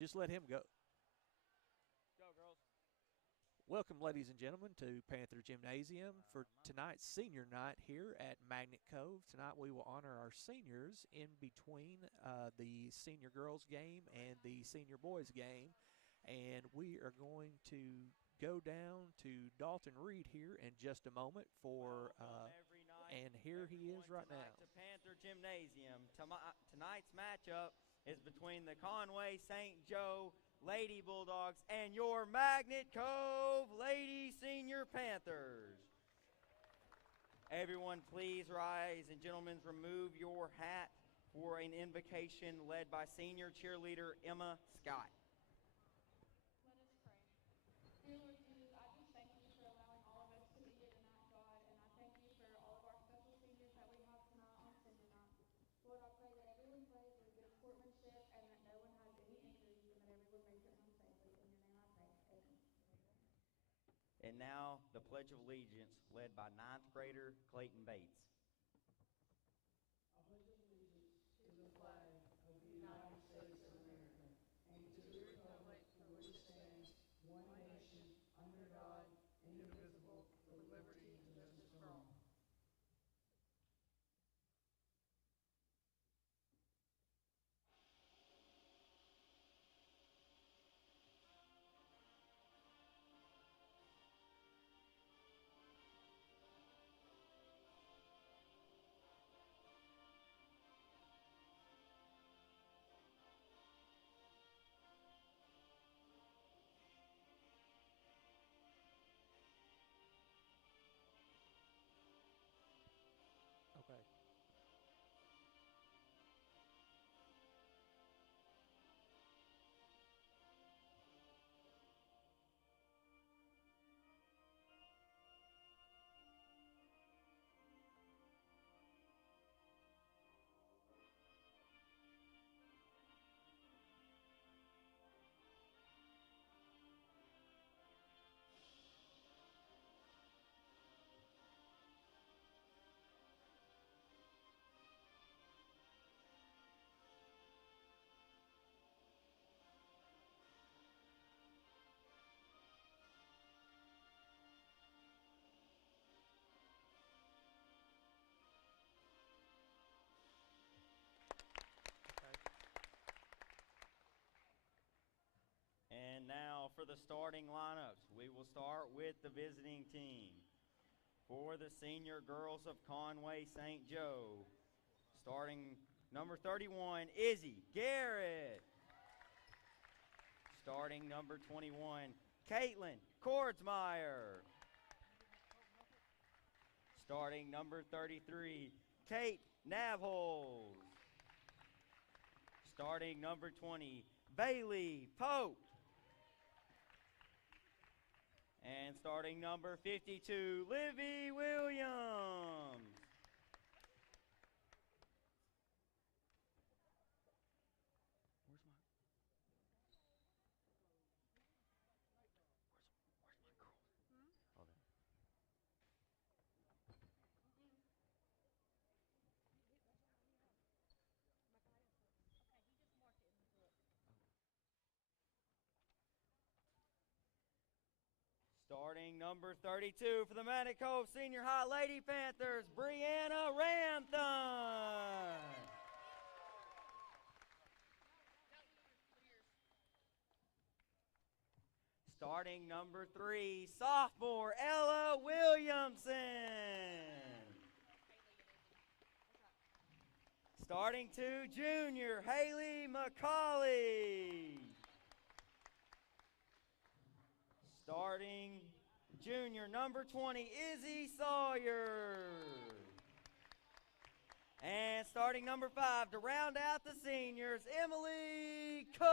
Just let him go. Go, girls. Welcome, ladies and gentlemen, to Panther Gymnasium for tonight's senior night here at Magnet Cove. Tonight we will honor our seniors in between the senior girls game and the senior boys game. And we are going to go down to Dalton Reed here in just a moment for, and here he is right now. To Panther Gymnasium. Tonight's matchup is between the Conway St. Joe Lady Bulldogs and your Magnet Cove Lady Senior Panthers. Everyone, please rise, and gentlemen, remove your hat for an invocation led by senior cheerleader Emma Scott. Let us pray. Dear Lord Jesus, I just thank you for allowing all of us to be here tonight, God, and I thank you for all of our special seniors that we have tonight on senior night. Lord, I pray that everyone plays with good sportsmanship and that no one has any injuries and that everyone makes it home safely. In your name I pray. Amen. And now, the Pledge of Allegiance, led by 9th grader Clayton Bates. I pledge allegiance to the flag of the United States of America and to the republic for which it stands, one nation, under God, indivisible, with liberty and justice for all. Okay. And now for the starting lineups, we will start with the visiting team. For the senior girls of Conway St. Joe, starting number 31, Izzy Garrett. Starting number 21, Caitlin Kordsmeyer. Starting number 33, Kate Navholes. Starting number 20, Bailey Pope. And starting number 52, Livy Williams. Where's my girl? Okay. Starting number 32 for the Magnet Cove Senior High Lady Panthers, Brianna Ramthon. Starting number 3, sophomore Ella Williamson. Starting 2, junior Haley McCauley. Starting junior number 20, Izzy Sawyer. And starting number 5 to round out the seniors, Emily Cook.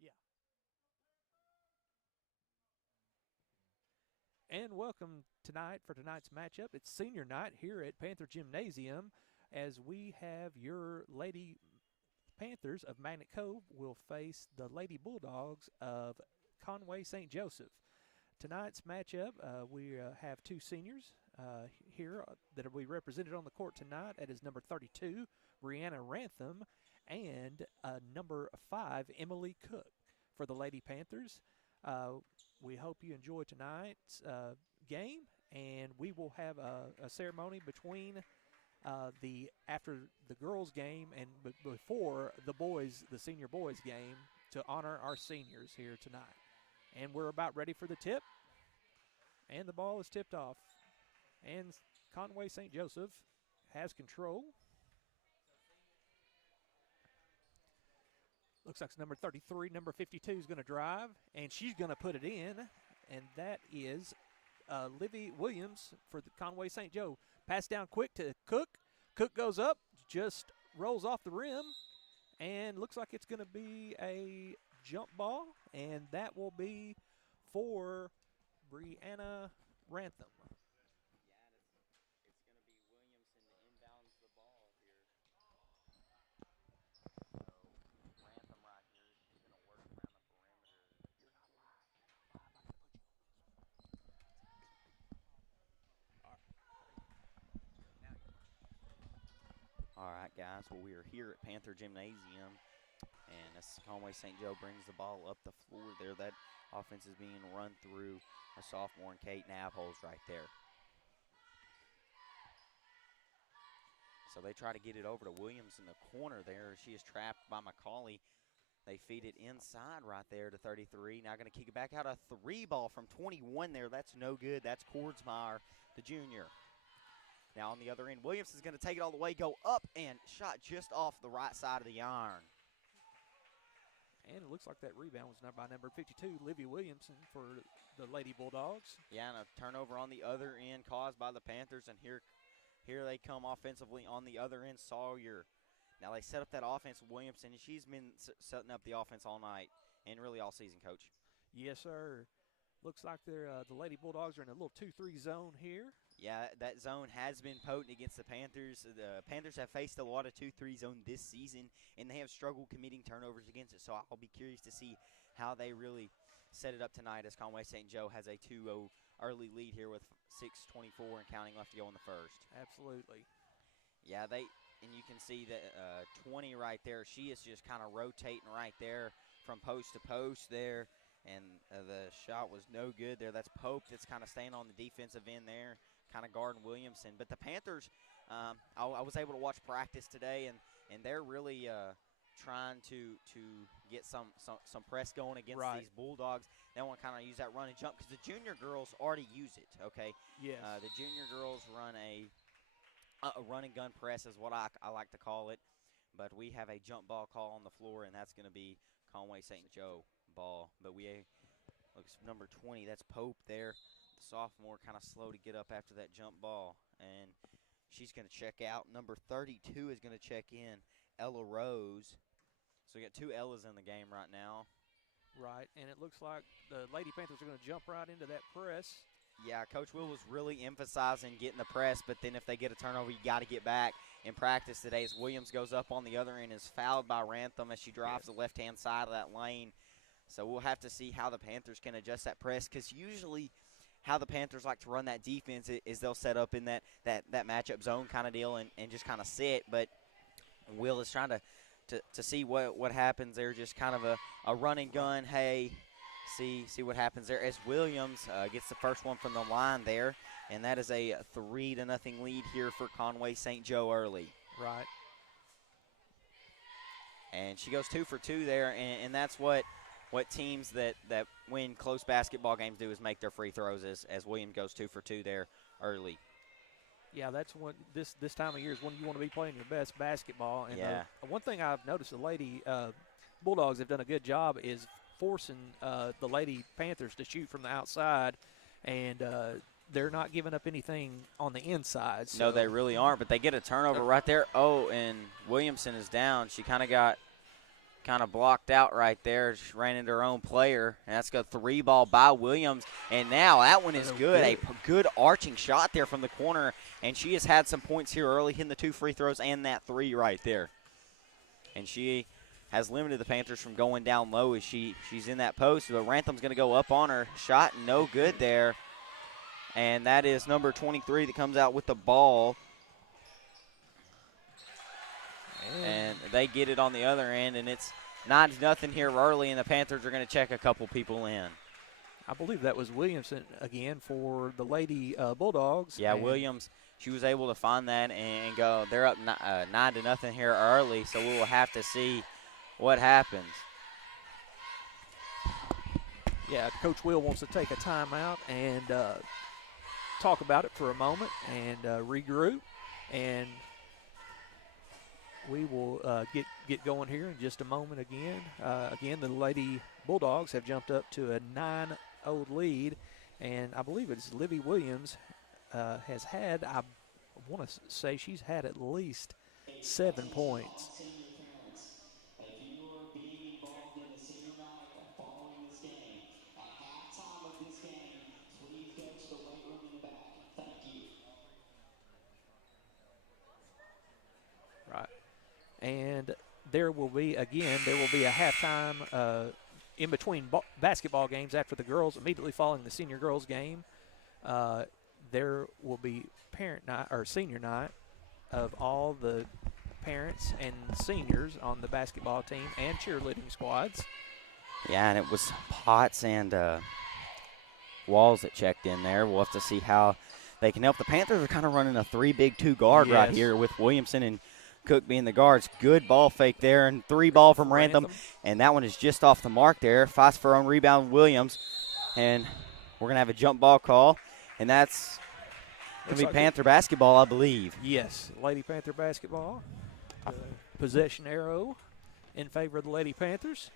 Yeah. And welcome tonight for tonight's matchup. It's senior night here at Panther Gymnasium as we have your Lady Panthers of Magnet Cove will face the Lady Bulldogs of Conway St. Joseph. Tonight's matchup, we have two seniors here that will be represented on the court tonight. That is number 32, Brianna Rantham, and number 5, Emily Cook for the Lady Panthers. We hope you enjoy tonight's game, and we will have a ceremony between after the girls' game and before the senior boys' game to honor our seniors here tonight. And we're about ready for the tip, and the ball is tipped off. And Conway St. Joseph has control. Looks like it's number 33, number 52 is going to drive, and she's going to put it in, and that is Livy Williams for the Conway St. Joe. Pass down quick to Cook. Cook goes up, just rolls off the rim, and looks like it's going to be a jump ball, and that will be for Brianna Rantham. All right, guys. Well, we are here at Panther Gymnasium, and as Conway St. Joe brings the ball up the floor there, that offense is being run through a sophomore, and Kate Navholz right there. So they try to get it over to Williams in the corner there. She is trapped by McCauley. They feed it inside right there to 33. Now going to kick it back out. A 3 ball from 21 there. That's no good. That's Kordsmeyer, the junior. Now on the other end, Williams is going to take it all the way, go up, and shot just off the right side of the iron. And it looks like that rebound was by number 52, Livy Williamson for the Lady Bulldogs. Yeah, and a turnover on the other end caused by the Panthers, and here they come offensively on the other end, Sawyer. Now they set up that offense with Williamson, and she's been setting up the offense all night and really all season, Coach. Yes, sir. Looks like the Lady Bulldogs are in a little 2-3 zone here. Yeah, that zone has been potent against the Panthers. The Panthers have faced a lot of 2-3 zone this season, and they have struggled committing turnovers against it. So I'll be curious to see how they really set it up tonight, as Conway St. Joe has a 2-0 early lead here with 6:24 and counting left to go in the first. Absolutely. Yeah, and you can see that 20 right there. She is just kind of rotating right there from post to post there. And the shot was no good there. That's Pope that's kind of staying on the defensive end there, kind of guarding Williamson. But the Panthers, I was able to watch practice today, and they're really trying to get some press going against these Bulldogs. They want to kind of use that run and jump because the junior girls already use it, okay? Yes. The junior girls run a run and gun press is what I like to call it. But we have a jump ball call on the floor, and that's going to be Conway St. Joe ball. But looks number 20, that's Pope there. The sophomore kind of slow to get up after that jump ball, and she's going to check out. Number 32 is going to check in, Ella Rose. So we got two Ellas in the game right now. Right, and it looks like the Lady Panthers are going to jump right into that press. Yeah, Coach Will was really emphasizing getting the press, but then if they get a turnover, you got to get back. In practice today, as Williams goes up on the other end, is fouled by Rantham as she drives the left-hand side of that lane. So we'll have to see how the Panthers can adjust that press, because usually how the Panthers like to run that defense is they'll set up in that matchup zone kind of deal and just kind of sit. But Will is trying to see what happens there, just kind of a run and gun, hey, see what happens there, as Williams gets the first one from the line there, and that is a 3-0 lead here for Conway St. Joe early. Right. And she goes 2 for 2 there, and that's what teams that win close basketball games do, is make their free throws, as Williams goes 2 for 2 there early. Yeah, that's when this time of year is when you want to be playing your best basketball. And yeah. One thing I've noticed the Lady Bulldogs have done a good job is forcing the Lady Panthers to shoot from the outside, and they're not giving up anything on the inside. So. No, they really aren't, but they get a turnover right there. Oh, and Williamson is down. She kind of got blocked out right there. She ran into her own player, and that's got a 3 ball by Williams. And now that one is good. A good arching shot there from the corner, and she has had some points here early, hitting the 2 free throws and that 3 right there. And she has limited the Panthers from going down low as she's in that post. But Rantham's going to go up on her. Shot no good there. And that is number 23 that comes out with the ball. And they get it on the other end, and it's 9-0 here early, and the Panthers are going to check a couple people in. I believe that was Williamson again for the Lady Bulldogs. Yeah, Williams, she was able to find that and go. They're up 9-0 here early, so we will have to see what happens. Yeah, Coach Will wants to take a timeout and talk about it for a moment and regroup, and we will get going here in just a moment again. Again, the Lady Bulldogs have jumped up to a 9-0 lead, and I believe it's Livy Williams has had, I want to say she's had at least 7 points. Right. And there will be a halftime in between basketball games after the girls, immediately following the senior girls game. There will be parent night or senior night of all the parents and seniors on the basketball team and cheerleading squads. Yeah, and it was Potts and Walls that checked in there. We'll have to see how they can help. The Panthers are kind of running a 3-big-2 guard right here with Williamson and Cook being the guards. Good ball fake there, and 3 ball from Rantham. And that one is just off the mark there. Fights for her own rebound, Williams. And we're going to have a jump ball call, and that's going to be Panther basketball, I believe. Yes, Lady Panther basketball. Possession arrow in favor of the Lady Panthers.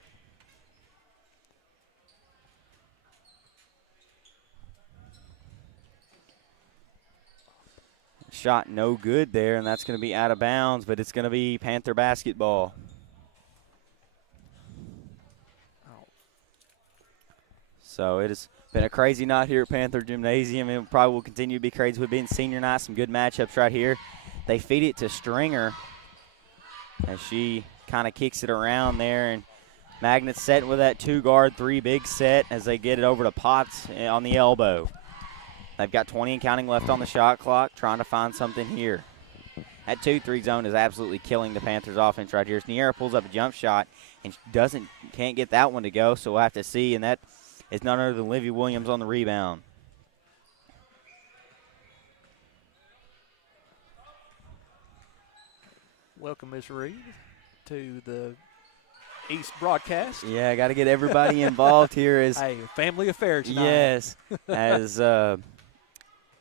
Shot no good there, and that's going to be out of bounds, but it's going to be Panther basketball. So it has been a crazy night here at Panther Gymnasium, and it probably will continue to be crazy with being senior night. Some good matchups right here. They feed it to Stringer as she kind of kicks it around there, and Magnet's setting with that 2-guard, 3-big set as they get it over to Potts on the elbow. They've got 20 and counting left on the shot clock, trying to find something here. That 2-3 zone is absolutely killing the Panthers' offense right here. Sierra pulls up a jump shot and can't get that one to go, so we'll have to see, and that is none other than Livy Williams on the rebound. Welcome, Ms. Reed, to the East broadcast. Yeah, I got to get everybody involved here. Hey, family affair tonight. Yes, as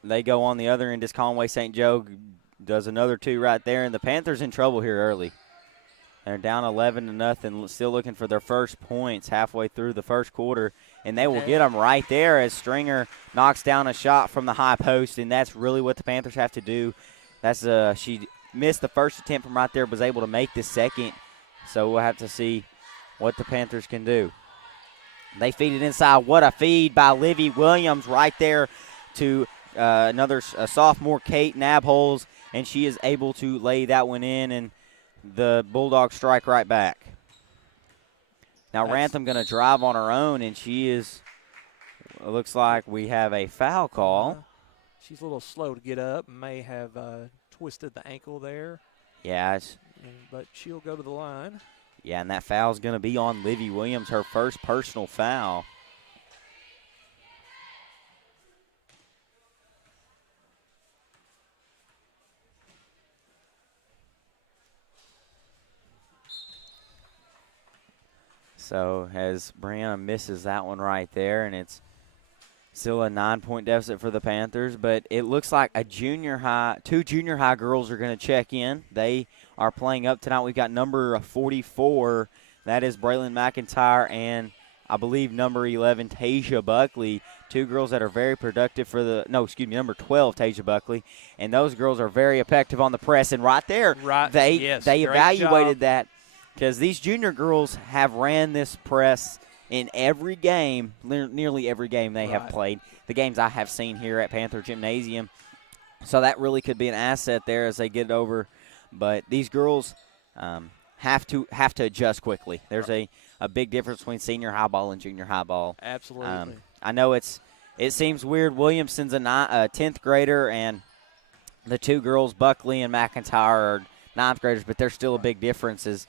they go on the other end as Conway St. Joe does another 2 right there, and the Panthers in trouble here early. They're down 11-0, still looking for their first points halfway through the first quarter, and they will get them right there as Stringer knocks down a shot from the high post, and that's really what the Panthers have to do. That's she missed the first attempt from right there, was able to make the second, so we'll have to see what the Panthers can do. They feed it inside. What a feed by Livy Williams right there to another sophomore, Kate Nabholes, and she is able to lay that one in, and the Bulldogs strike right back. Now Rantham going to drive on her own, and she is, it looks like we have a foul call. She's a little slow to get up, may have twisted the ankle there. Yeah. But she'll go to the line. Yeah, and that foul is going to be on Livy Williams, her first personal foul. So as Brianna misses that one right there, and it's still a 9-point deficit for the Panthers, but it looks like two junior high girls are going to check in. They are playing up tonight. We've got number 44, that is Braylon McIntyre, and I believe number 11, Tasia Buckley. 2 girls that are very productive for number 12, Tasia Buckley. And those girls are very effective on the press. And right there, they evaluated that, because these junior girls have ran this press in every game, nearly every game they have played, the games I have seen here at Panther Gymnasium. So that really could be an asset there as they get it over. But these girls have to adjust quickly. There's a big difference between senior high ball and junior high ball. Absolutely. I know it seems weird. Williamson's a 10th grader, and the two girls, Buckley and McIntyre, are 9th graders, but there's still a big difference. As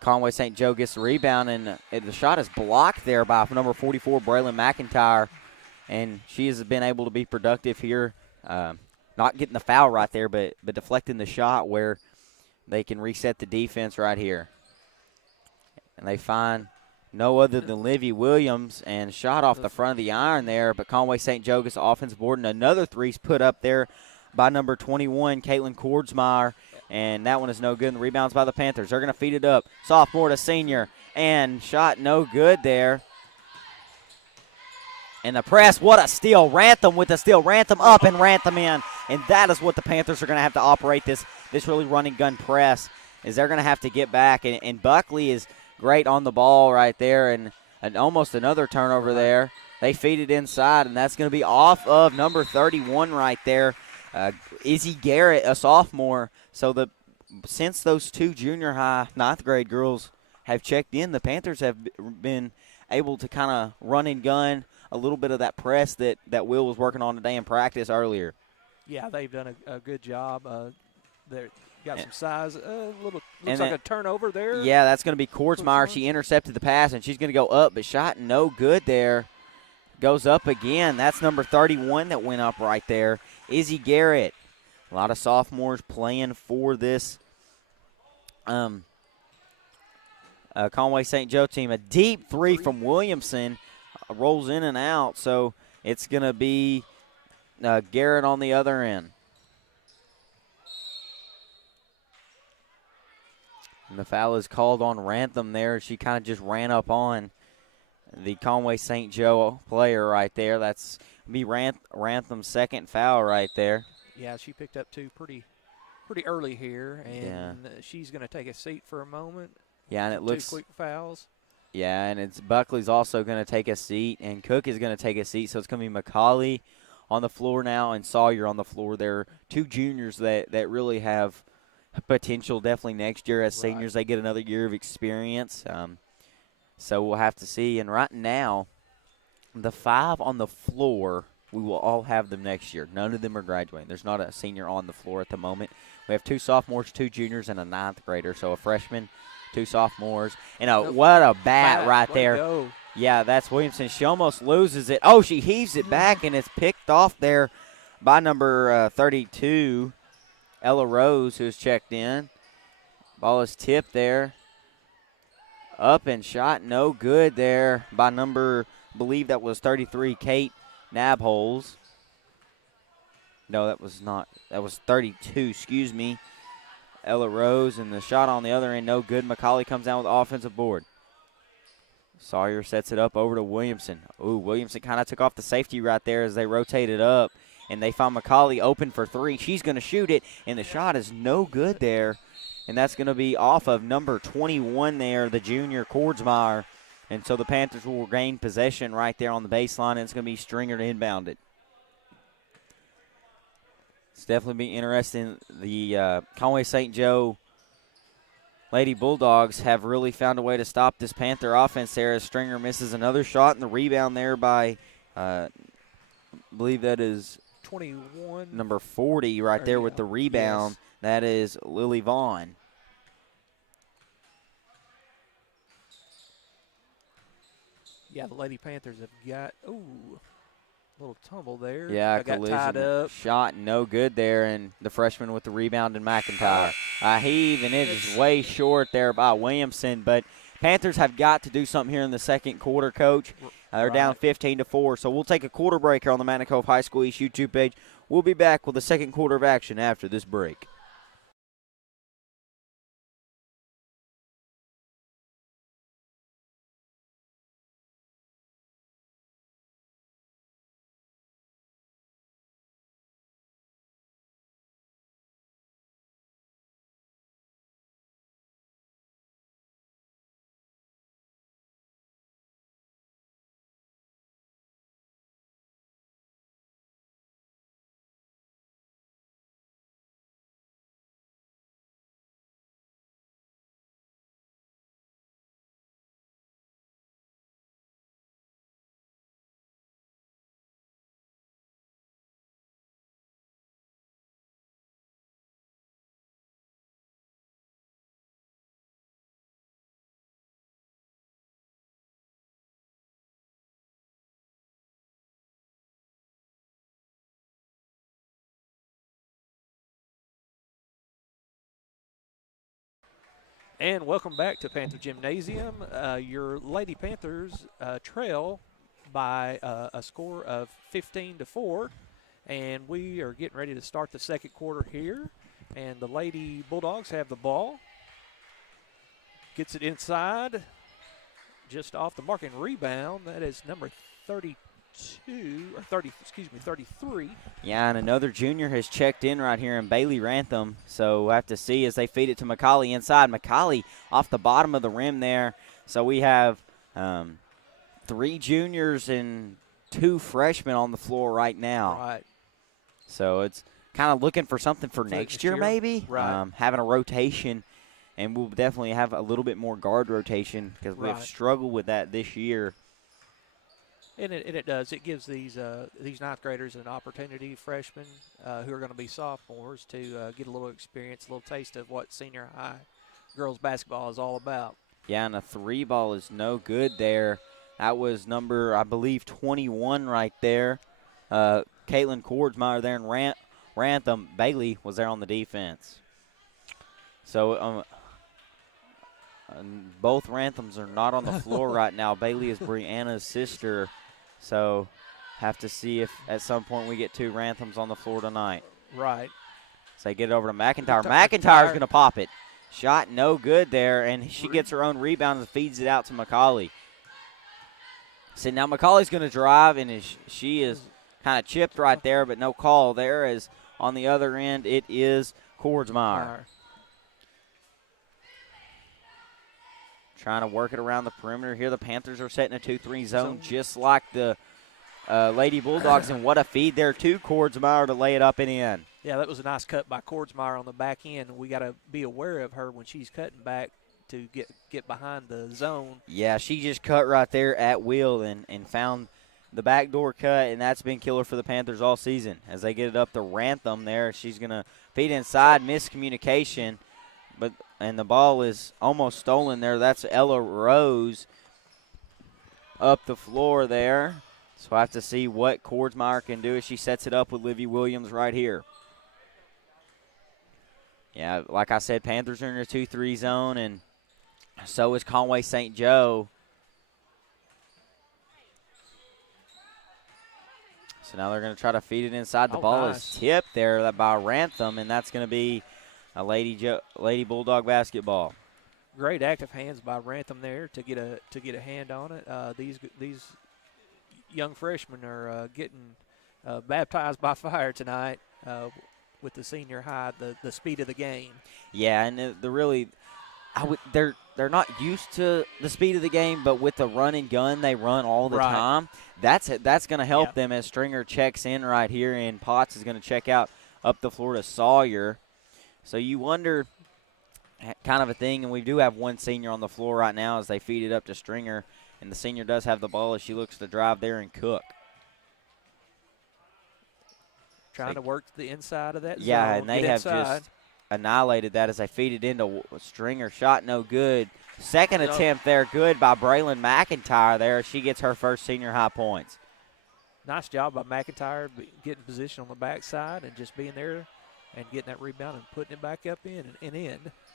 Conway St. Joe gets the rebound, and the shot is blocked there by number 44, Braylon McIntyre, and she has been able to be productive here. Not getting the foul right there, but deflecting the shot where they can reset the defense right here. And they find no other than Livy Williams, and shot off the front of the iron there, but Conway St. Joe gets the offensive board, and another three's put up there by number 21, Caitlin Kordsmeyer, and that one is no good, and the rebound's by the Panthers. They're going to feed it up. Sophomore to senior, and shot no good there. And the press, what a steal. Rantham with the steal. Rantham up and Rantham in. And that is what the Panthers are going to have to operate this really running gun press, is they're going to have to get back. And Buckley is great on the ball right there, and almost another turnover there. They feed it inside, and that's going to be off of number 31 right there, Izzy Garrett, a sophomore. So since those two junior high 9th grade girls have checked in, the Panthers have been able to kind of run and gun a little bit of that press that Will was working on today in practice earlier. Yeah, they've done a good job. They've got some size. Looks like a turnover there. Yeah, that's going to be Kordsmeyer. She intercepted the pass, and she's going to go up, but shot no good there. Goes up again. That's number 31 that went up right there. Izzy Garrett. A lot of sophomores playing for this Conway St. Joe team. A deep three from Williamson. Rolls in and out, so it's going to be Garrett on the other end. And the foul is called on Rantham there. She kind of just ran up on the Conway St. Joe player right there. That's be Rantham's second foul right there. Yeah, she picked up two pretty early here, and she's going to take a seat for a moment. Yeah, and it looks 2 quick fouls. Yeah, and it's Buckley's also going to take a seat, and Cook is going to take a seat. So it's going to be McCauley on the floor now and Sawyer on the floor. They're two juniors that really have potential definitely next year as seniors. They get another year of experience. So we'll have to see. And right now, the 5 on the floor, we will all have them next year. None of them are graduating. There's not a senior on the floor at the moment. We have 2 sophomores, 2 juniors, and a 9th grader. So a freshman, 2 sophomores, and what a bat right there. Yeah, that's Williamson. She almost loses it. Oh, she heaves it back, and it's picked off there by number 32, Ella Rose, who's checked in. Ball is tipped there. Up and shot, no good there by number, I believe that was 33, Kate Nabholes. No, that was not. That was 32, excuse me. Ella Rose, and the shot on the other end, no good. McCauley comes down with the offensive board. Sawyer sets it up over to Williamson. Ooh, Williamson kind of took off the safety right there as they rotated up, and they found McCauley open for 3. She's going to shoot it, and the shot is no good there, and that's going to be off of number 21 there, the junior Kordsmeyer. And so the Panthers will gain possession right there on the baseline, and it's going to be Stringer to inbound it. It's definitely be interesting. The Conway St. Joe Lady Bulldogs have really found a way to stop this Panther offense there as Stringer misses another shot, and the rebound there by, I believe that is 21. Number 40 right there with the rebound. Yes. That is Lily Vaughn. Yeah, the Lady Panthers have got, a little tumble there. Yeah, got tied up. Shot no good there, and the freshman with the rebound in McIntyre. A heave, and it is way short there by Williamson. But Panthers have got to do something here in the second quarter, Coach. They're down 15-4. So we'll take a quarter break here on the Magnet Cove High School East YouTube page. We'll be back with the second quarter of action after this break. And welcome back to Panther Gymnasium. Your Lady Panthers trail by a score of 15-4, and we are getting ready to start the second quarter here. And the Lady Bulldogs have the ball. Gets it inside, just off the mark and rebound. That is number 33. Yeah, and another junior has checked in right here in Bailey Rantham. So we'll have to see as they feed it to McCauley inside. McCauley off the bottom of the rim there. So we have 3 juniors and 2 freshmen on the floor right now. Right. So it's kind of looking for something for next year maybe. Right. Having a rotation, and we'll definitely have a little bit more guard rotation because we have struggled with that this year. And it does. It gives these ninth graders an opportunity, freshmen who are going to be sophomores, to get a little experience, a little taste of what senior high girls basketball is all about. Yeah, and a 3 ball is no good there. That was number, I believe, 21 right there. Caitlin Cordsmeyer there in Rantham. Bailey was there on the defense. So both Ranthams are not on the floor right now. Bailey is Brianna's sister. So have to see if at some point we get 2 Ranthams on the floor tonight. Right. So they get it over to McIntyre. McIntyre's going to pop it. Shot no good there, and she gets her own rebound and feeds it out to McCauley. So now McCauley's going to drive, and she is kind of chipped right there, but no call there. As on the other end, it is Cordsmeyer. Trying to work it around the perimeter here. The Panthers are setting a 2-3 zone just like the Lady Bulldogs, and what a feed there to Cordsmeyer to lay it up and in. Yeah, that was a nice cut by Cordsmeyer on the back end. We got to be aware of her when she's cutting back to get behind the zone. Yeah, she just cut right there at will and found the backdoor cut, and that's been killer for the Panthers all season. As they get it up to Rantham there, she's going to feed inside, miscommunication, and the ball is almost stolen there. That's Ella Rose up the floor there. So I have to see what Cordsmeyer can do as she sets it up with Livy Williams right here. Yeah, like I said, Panthers are in a 2-3 zone, and so is Conway St. Joe. So now they're going to try to feed it inside. The ball is tipped there by Rantham, and that's going to be a Lady Bulldog basketball. Great active hands by Rantham there to get a hand on it. These young freshmen are getting baptized by fire tonight with the senior high, the speed of the game. Yeah, and they're not used to the speed of the game, but with the run and gun they run all the time. That's going to help them as Stringer checks in right here, and Potts is going to check out up the floor to Sawyer. So you wonder kind of a thing, and we do have one senior on the floor right now as they feed it up to Stringer, and the senior does have the ball as she looks to drive there and cook. Trying to work the inside of that zone. Yeah, and they have just annihilated that as they feed it into Stringer. Shot no good. Second attempt there, good by Braylon McIntyre there. She gets her first senior high points. Nice job by McIntyre getting position on the backside and just being there and getting that rebound and putting it back up in.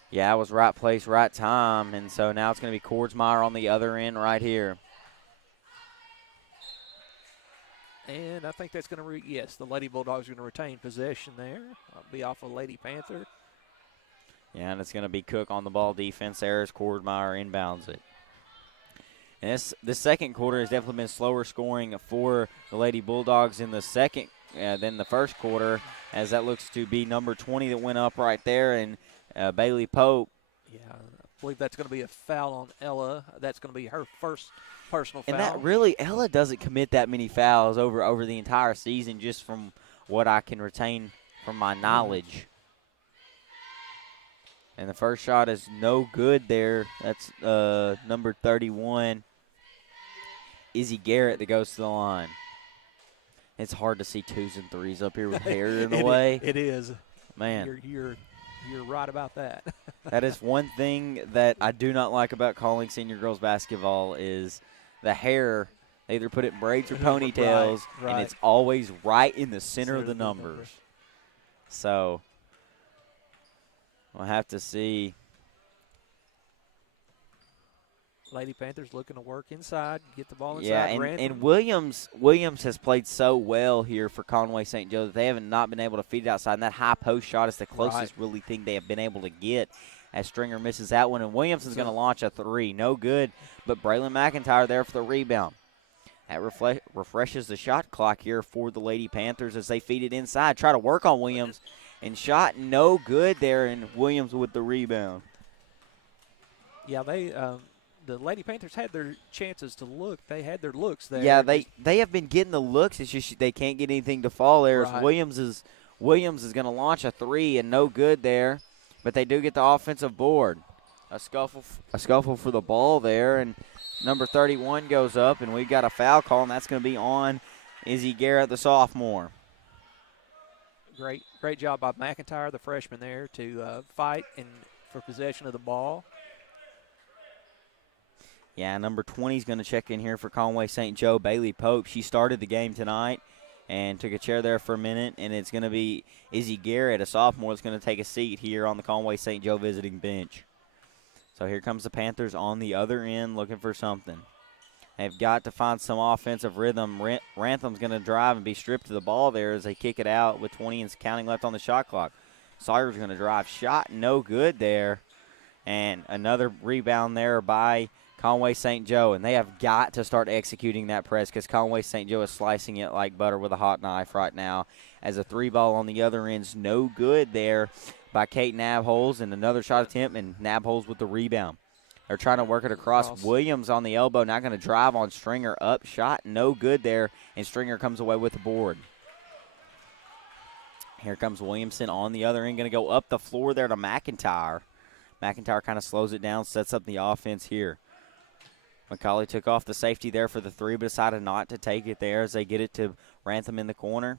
Yeah, it was right place, right time, and so now it's going to be Cordsmeyer on the other end right here. And I think that's going to the Lady Bulldogs are going to retain possession there. I'll be off of Lady Panther. Yeah, and it's going to be Cook on the ball defense there as Cordsmeyer inbounds it. And this second quarter has definitely been slower scoring for the Lady Bulldogs in the second than the first quarter, as that looks to be number 20 that went up right there, and Bailey Pope. Yeah, I believe that's going to be a foul on Ella. That's going to be her first personal foul. And that really, Ella doesn't commit that many fouls over the entire season, just from what I can retain from my knowledge. And the first shot is no good there. That's number 31, Izzy Garrett, that goes to the line. It's hard to see 2s and 3s up here with hair in the way. It is. Man. You're right about that. That is one thing that I do not like about calling senior girls basketball is the hair. They either put it in braids or ponytails, and it's always right in the center of the numbers. So we'll have to see Lady Panthers looking to work inside, get the ball inside. Yeah, and Williams has played so well here for Conway St. Joe that they haven't not been able to feed it outside. And that high post shot is the closest really thing they have been able to get as Stringer misses that one. And Williams is going to launch a three. No good, but Braylon McIntyre there for the rebound. That refreshes the shot clock here for the Lady Panthers as they feed it inside. Try to work on Williams, and shot no good there, and Williams with the rebound. Yeah, the Lady Panthers had their chances to look. They had their looks there. Yeah, they have been getting the looks. It's just they can't get anything to fall there. Right. Williams is going to launch a three, and no good there, but they do get the offensive board. A scuffle for the ball there, and number 31 goes up, and we've got a foul call, and that's going to be on Izzy Garrett, the sophomore. Great job by McIntyre, the freshman there, to fight and for possession of the ball. Yeah, number 20 is going to check in here for Conway St. Joe, Bailey Pope. She started the game tonight and took a chair there for a minute, and it's going to be Izzy Garrett, a sophomore, that's going to take a seat here on the Conway St. Joe visiting bench. So here comes the Panthers on the other end looking for something. They've got to find some offensive rhythm. Rantham's going to drive and be stripped to the ball there as they kick it out with 20 and counting left on the shot clock. Sawyer's going to drive. Shot no good there. And another rebound there by Conway St. Joe. And they have got to start executing that press because Conway St. Joe is slicing it like butter with a hot knife right now. As a three ball on the other end's no good there by Kate Nabholz, and another shot attempt, and Nabholz with the rebound. They're trying to work it across. Williams on the elbow, not going to drive on Stringer. Up, shot, no good there, and Stringer comes away with the board. Here comes Williamson on the other end, going to go up the floor there to McIntyre. McIntyre kind of slows it down, sets up the offense here. McCauley took off the safety there for the three, but decided not to take it there as they get it to Rantham in the corner.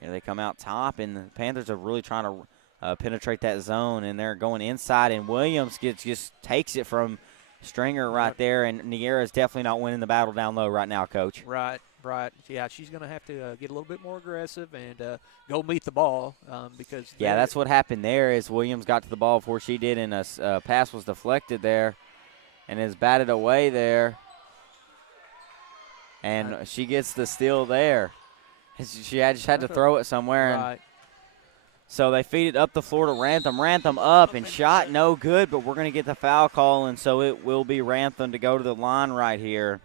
Here they come out top, and the Panthers are really trying to penetrate that zone, and they're going inside, and Williams just takes it from Stringer right there, and Niera is definitely not winning the battle down low right now, Coach. Right. Yeah, she's going to have to get a little bit more aggressive and go meet the ball because yeah, that's what happened there is Williams got to the ball before she did, and a pass was deflected there and is batted away there, and she gets the steal there. She just had to throw it somewhere. Right. So they feed it up the floor to Rantham. Rantham up and shot no good, but we're going to get the foul call, and so it will be Rantham to go to the line right here.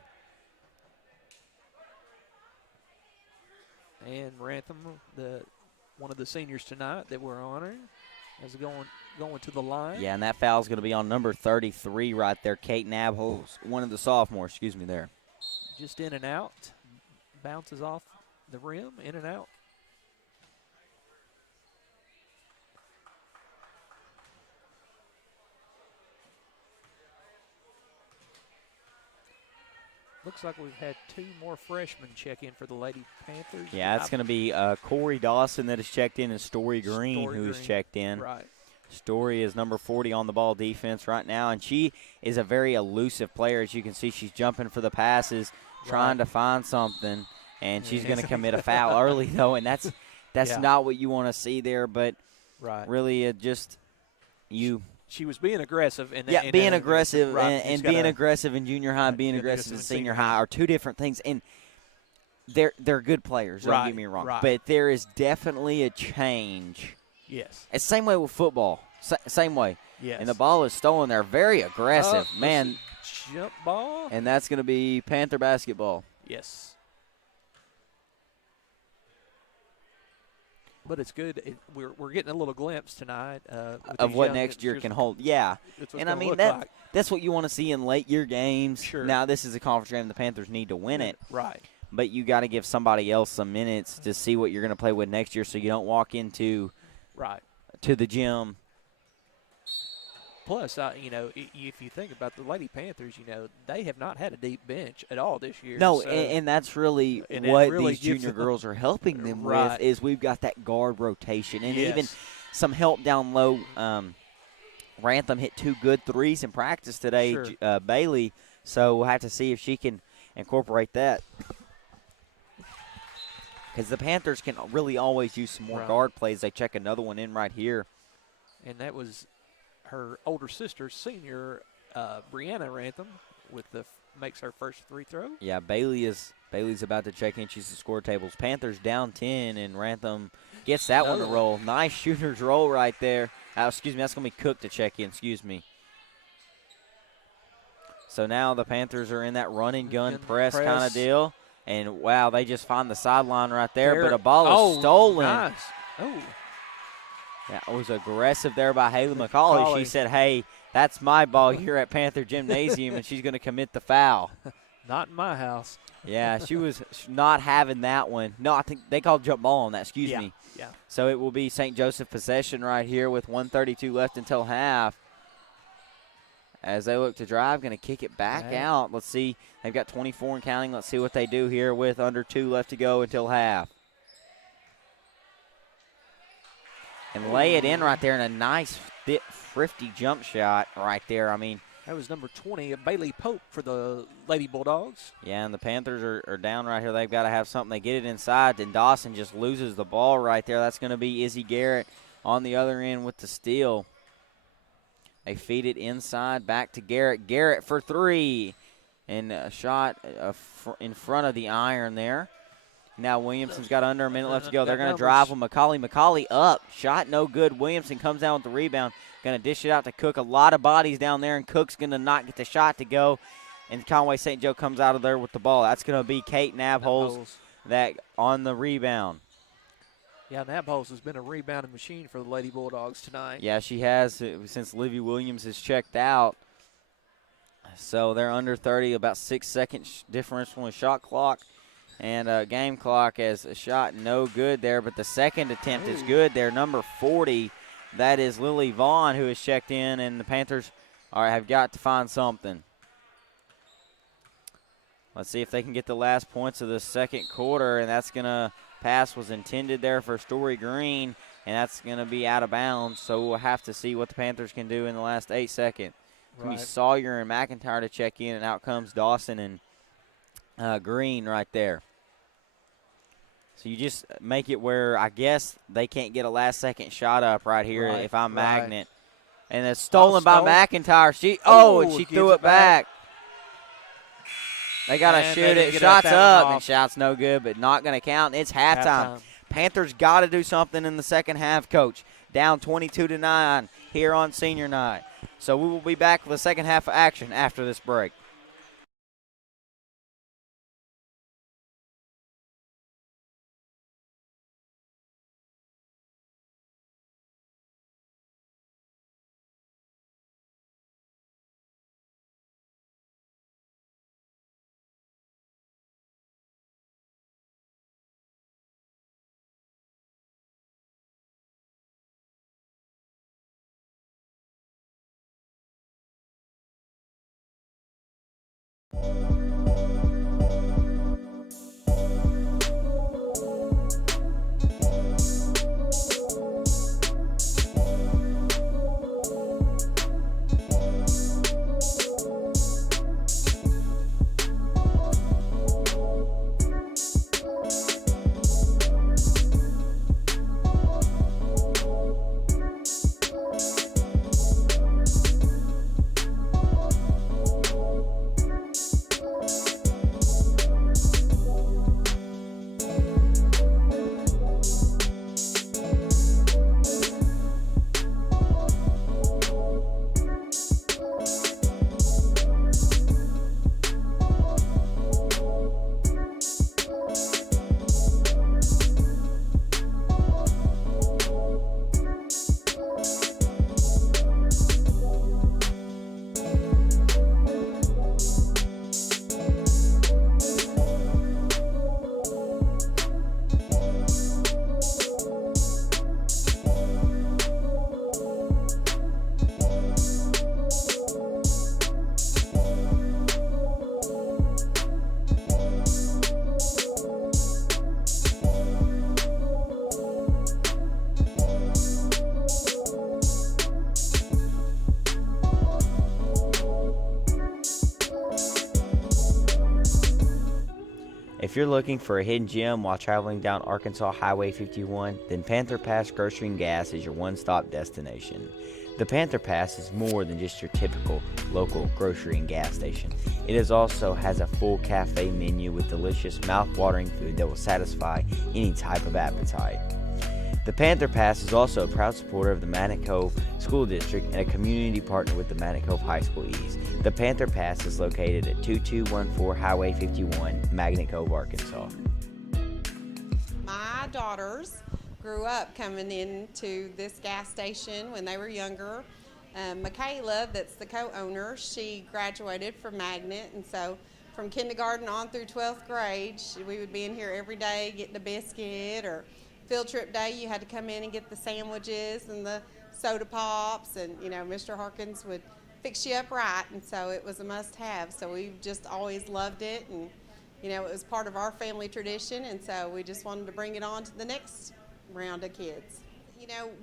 And Rantham, one of the seniors tonight that we're honoring, is going to the line. Yeah, and that foul is going to be on number 33 right there, Kate Nabholz, one of the sophomores, there. Just in and out, bounces off the rim, in and out. Looks like we've had two more freshmen check in for the Lady Panthers. Yeah, it's going to be Corey Dawson that has checked in and Story Green who has checked in. Right. Story is number 40 on the ball defense right now, and she is a very elusive player. As you can see, she's jumping for the passes, trying to find something, and she's going to commit a foul early, though, and that's not what you want to see there, but really She was being aggressive. Being aggressive and being aggressive in junior high and being aggressive in senior high are two different things. And they're good players, don't get me wrong. But there is definitely a change. Yes. It's the same way with football. Same way. Yes. And the ball is stolen. They're very aggressive. Man. Jump ball. And that's going to be Panther basketball. Yes. But it's good. We're getting a little glimpse tonight of what next year can hold. Yeah, and I mean that's what you want to see in late year games. Sure. Now this is a conference game. The Panthers need to win it. Right. But you got to give somebody else some minutes to see what you're going to play with next year, so you don't walk into to the gym. Plus, if you think about the Lady Panthers, they have not had a deep bench at all this year. No, so, and that's really what these junior girls are helping them with is we've got that guard rotation and even some help down low. Rantham hit 2 good threes in practice today, Bailey, so we'll have to see if she can incorporate that. Because the Panthers can really always use some more guard plays. They check another one in right here. And that was her older sister, senior Brianna Rantham, makes her first free throw. Yeah, Bailey's about to check in. She's the score tables. Panthers down 10, and Rantham gets that one to roll. Nice shooter's roll right there. Excuse me, that's going to be Cook to check in. Excuse me. So now the Panthers are in that run and gun press kind of deal. And, wow, they just find the sideline right there. But a ball is stolen. Nice. Oh. That was aggressive there by Haley McCauley. She said, hey, that's my ball here at Panther Gymnasium, and she's going to commit the foul. Not in my house. Yeah, she was not having that one. No, I think they called jump ball on that. Excuse me. Yeah. So it will be St. Joseph possession right here with 1:32 left until half. As they look to drive, going to kick it back out. Let's see. They've got 24 and counting. Let's see what they do here with under 2 left to go until half. And lay it in right there in a nice, thrifty jump shot right there. I mean, that was number 20, Bailey Pope for the Lady Bulldogs. Yeah, and the Panthers are down right here. They've got to have something. They get it inside, and Dawson just loses the ball right there. That's going to be Izzy Garrett on the other end with the steal. They feed it inside, back to Garrett. Garrett for 3, and a shot in front of the iron there. Now Williamson's got under a minute left to go. They're going to drive with McCauley. McCauley up. Shot no good. Williamson comes down with the rebound. Going to dish it out to Cook. A lot of bodies down there, and Cook's going to not get the shot to go. And Conway St. Joe comes out of there with the ball. That's going to be Kate Nabholz that on the rebound. Yeah, Nabholz has been a rebounding machine for the Lady Bulldogs tonight. Yeah, she has since Livy Williams has checked out. So they're under 30, about 6 seconds differential in shot clock. And game clock as a shot no good there, but the second attempt is good there. Number 40, that is Lily Vaughn, who has checked in, and the Panthers have got to find something. Let's see if they can get the last points of the second quarter, and that's going to pass was intended there for Story Green, and that's going to be out of bounds, so we'll have to see what the Panthers can do in the last 8 seconds. It's going to be Sawyer and McIntyre to check in, and out comes Dawson and Green right there. So you just make it where I guess they can't get a last-second shot up right here if I'm Magnet. And it's stolen by McIntyre. She threw it back. They got to shoot it. Shots up, and shots no good, but not going to count. It's halftime. Panthers got to do something in the second half, Coach. Down 22-9 here on senior night. So we will be back for the second half of action after this break. If you're looking for a hidden gem while traveling down Arkansas Highway 51, then Panther Pass Grocery and Gas is your one-stop destination. The Panther Pass is more than just your typical local grocery and gas station. It also has a full cafe menu with delicious, mouth-watering food that will satisfy any type of appetite. The Panther Pass is also a proud supporter of the Magnet Cove School District and a community partner with the Magnet Cove High School East. The Panther Pass is located at 2214 Highway 51, Magnet Cove, Arkansas. My daughters grew up coming into this gas station when they were younger. Michaela, that's the co-owner, she graduated from Magnet, and so from kindergarten on through 12th grade, we would be in here every day getting a biscuit, or field trip day, you had to come in and get the sandwiches and the soda pops, and Mr. Harkins would fix you up right, and so it was a must-have. So we just always loved it, and it was part of our family tradition, and so we just wanted to bring it on to the next round of kids.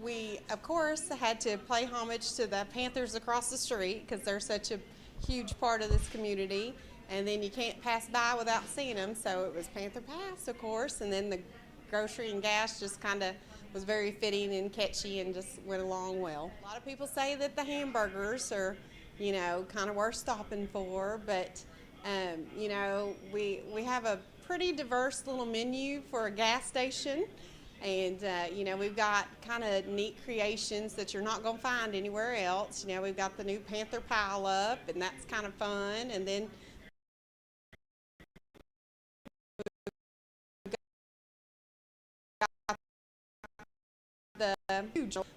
We of course had to pay homage to the Panthers across the street because they're such a huge part of this community, and then you can't pass by without seeing them, so it was Panther Pass, of course, and then the grocery and gas just kind of was very fitting and catchy and just went along well. A lot of people say that the hamburgers are, kind of worth stopping for, but, we have a pretty diverse little menu for a gas station, and, we've got kind of neat creations that you're not going to find anywhere else. We've got the new Panther Pile Up, and that's kind of fun, and then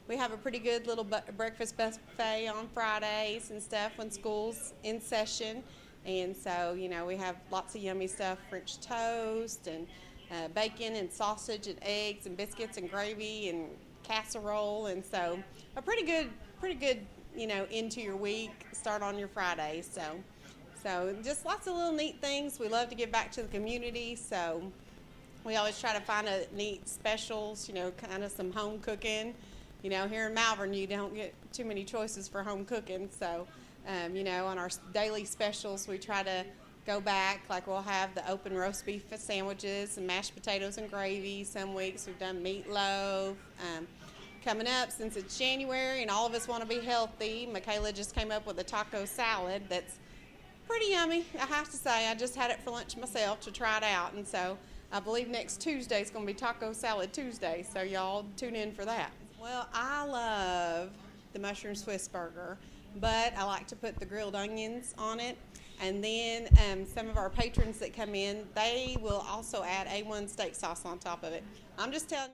we have a pretty good little breakfast buffet on Fridays and stuff when school's in session, and so we have lots of yummy stuff, French toast and bacon and sausage and eggs and biscuits and gravy and casserole, and so a pretty good into your week, start on your Friday. So just lots of little neat things. We love to give back to the community, so we always try to find a neat specials, kind of some home cooking. Here in Malvern, you don't get too many choices for home cooking. So, on our daily specials, we try to go back. Like we'll have the open roast beef sandwiches and mashed potatoes and gravy. Some weeks we've done meatloaf. Coming up, since it's January and all of us want to be healthy, Michaela just came up with a taco salad that's pretty yummy, I have to say. I just had it for lunch myself to try it out, and so I believe next Tuesday is going to be Taco Salad Tuesday, so y'all tune in for that. Well, I love the mushroom Swiss burger, but I like to put the grilled onions on it. And then some of our patrons that come in, they will also add A1 steak sauce on top of it. I'm just telling you.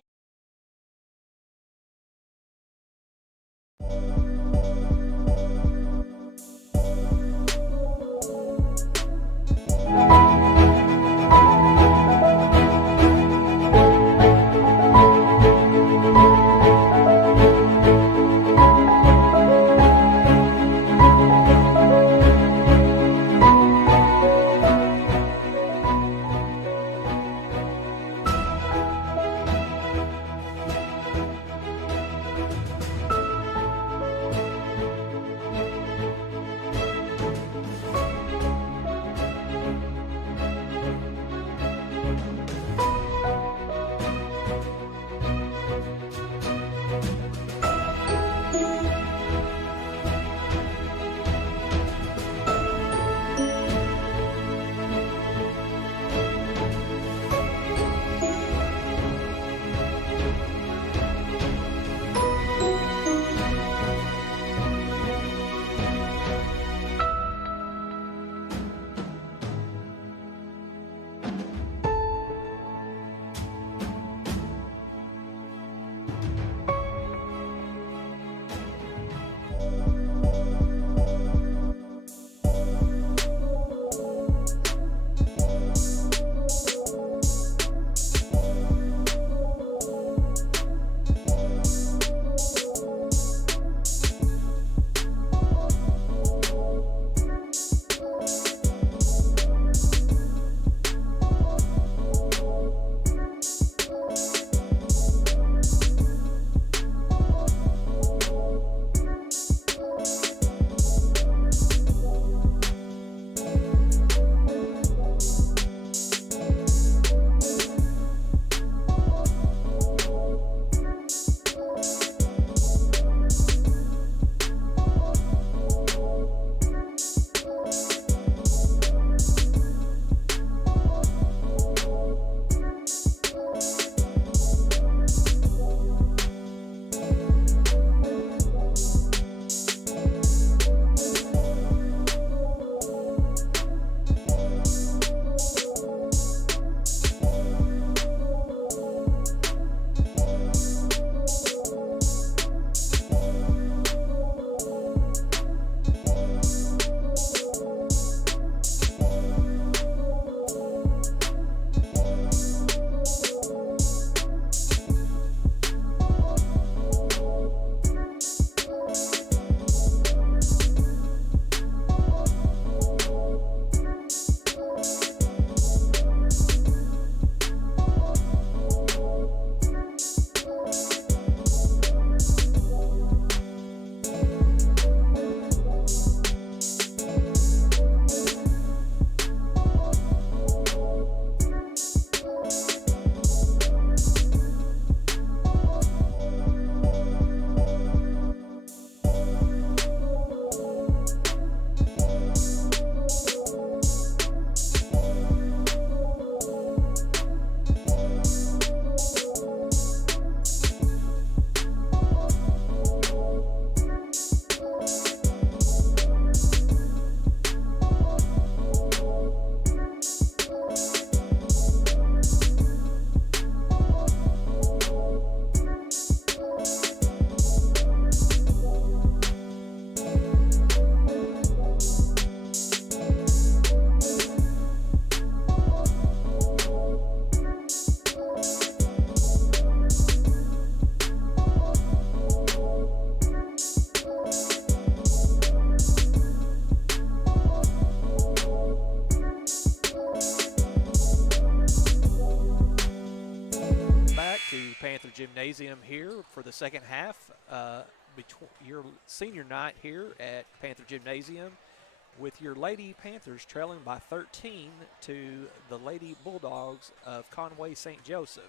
Gymnasium here for the second half. Between your senior night here at Panther Gymnasium, with your Lady Panthers trailing by 13 to the Lady Bulldogs of Conway St. Joseph.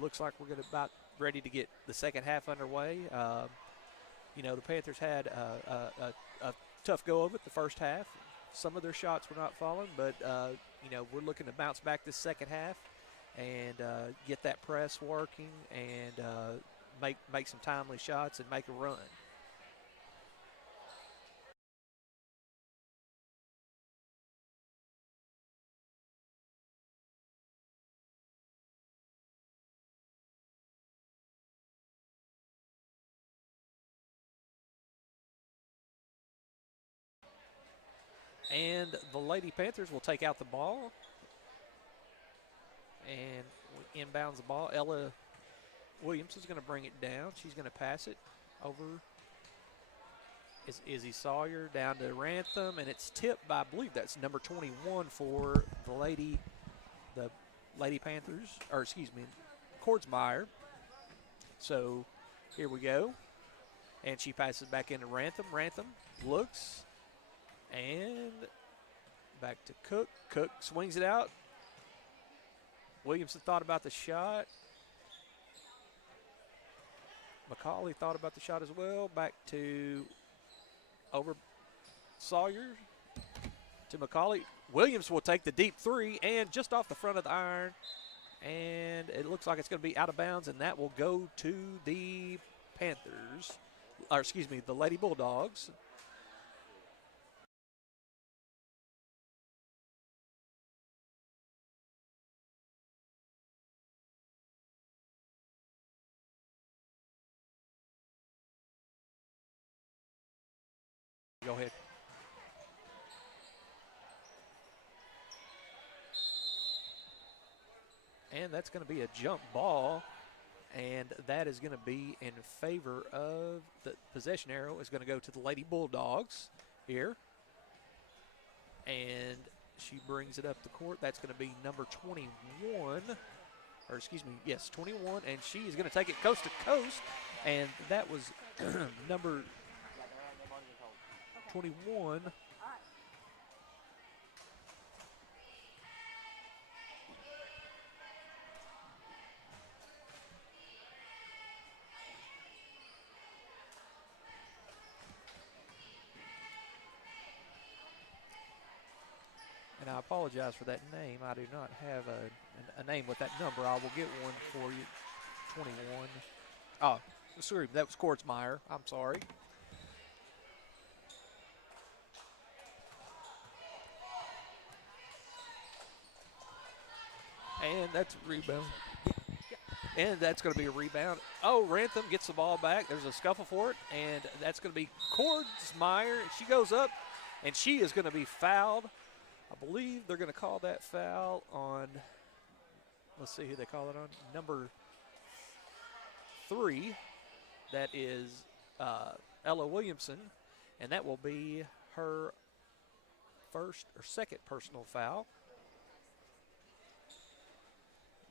Looks like we're about ready to get the second half underway. The Panthers had a tough go of it the first half. Some of their shots were not falling, but we're looking to bounce back this second half and get that press working and make some timely shots and make a run. And the Lady Panthers will take out the ball and inbounds the ball. Ella Williams is going to bring it down. She's going to pass it over. Is Izzy Sawyer down to Rantham, and it's tipped by, I believe that's number 21 for the Lady Panthers, or excuse me, Kordsmeyer. So here we go. And she passes back into Rantham. Rantham looks. And back to Cook. Cook swings it out. Williamson thought about the shot. McCauley thought about the shot as well. Back to over Sawyer to McCauley. Williams will take the deep three and just off the front of the iron. And it looks like it's going to be out of bounds, and that will go to the Panthers, or excuse me, the Lady Bulldogs. Go ahead. And that's going to be a jump ball, and that is going to be in favor of the possession arrow is going to go to the Lady Bulldogs here. And she brings it up the court. That's going to be number 21, or excuse me, yes, 21, and she is going to take it coast to coast, and that was number 21. And I apologize for that name. I do not have a name with that number. I will get one for you. 21. Oh, sorry, that was Kordsmeyer. I'm sorry. And that's a rebound. And that's going to be a rebound. Oh, Rantham gets the ball back. There's a scuffle for it. And that's going to be Kordsmeyer. She goes up, and she is going to be fouled. I believe they're going to call that foul on, let's see who they call it on, number 3. That is Ella Williamson. And that will be her first or second personal foul.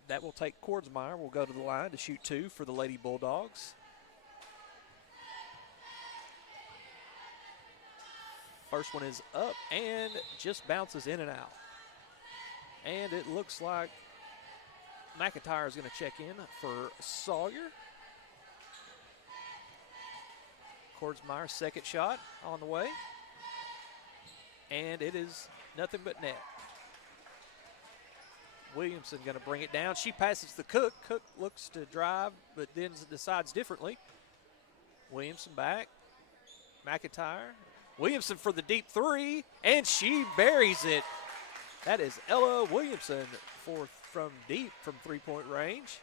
That will take Kordsmeyer. Will go to the line to shoot 2 for the Lady Bulldogs. First one is up and just bounces in and out. And it looks like McIntyre is going to check in for Sawyer. Kordsmeyer, second shot on the way. And it is nothing but net. Williamson going to bring it down. She passes to Cook. Cook looks to drive, but then decides differently. Williamson back. McIntyre. Williamson for the deep 3, and she buries it. That is Ella Williamson from deep from three-point range.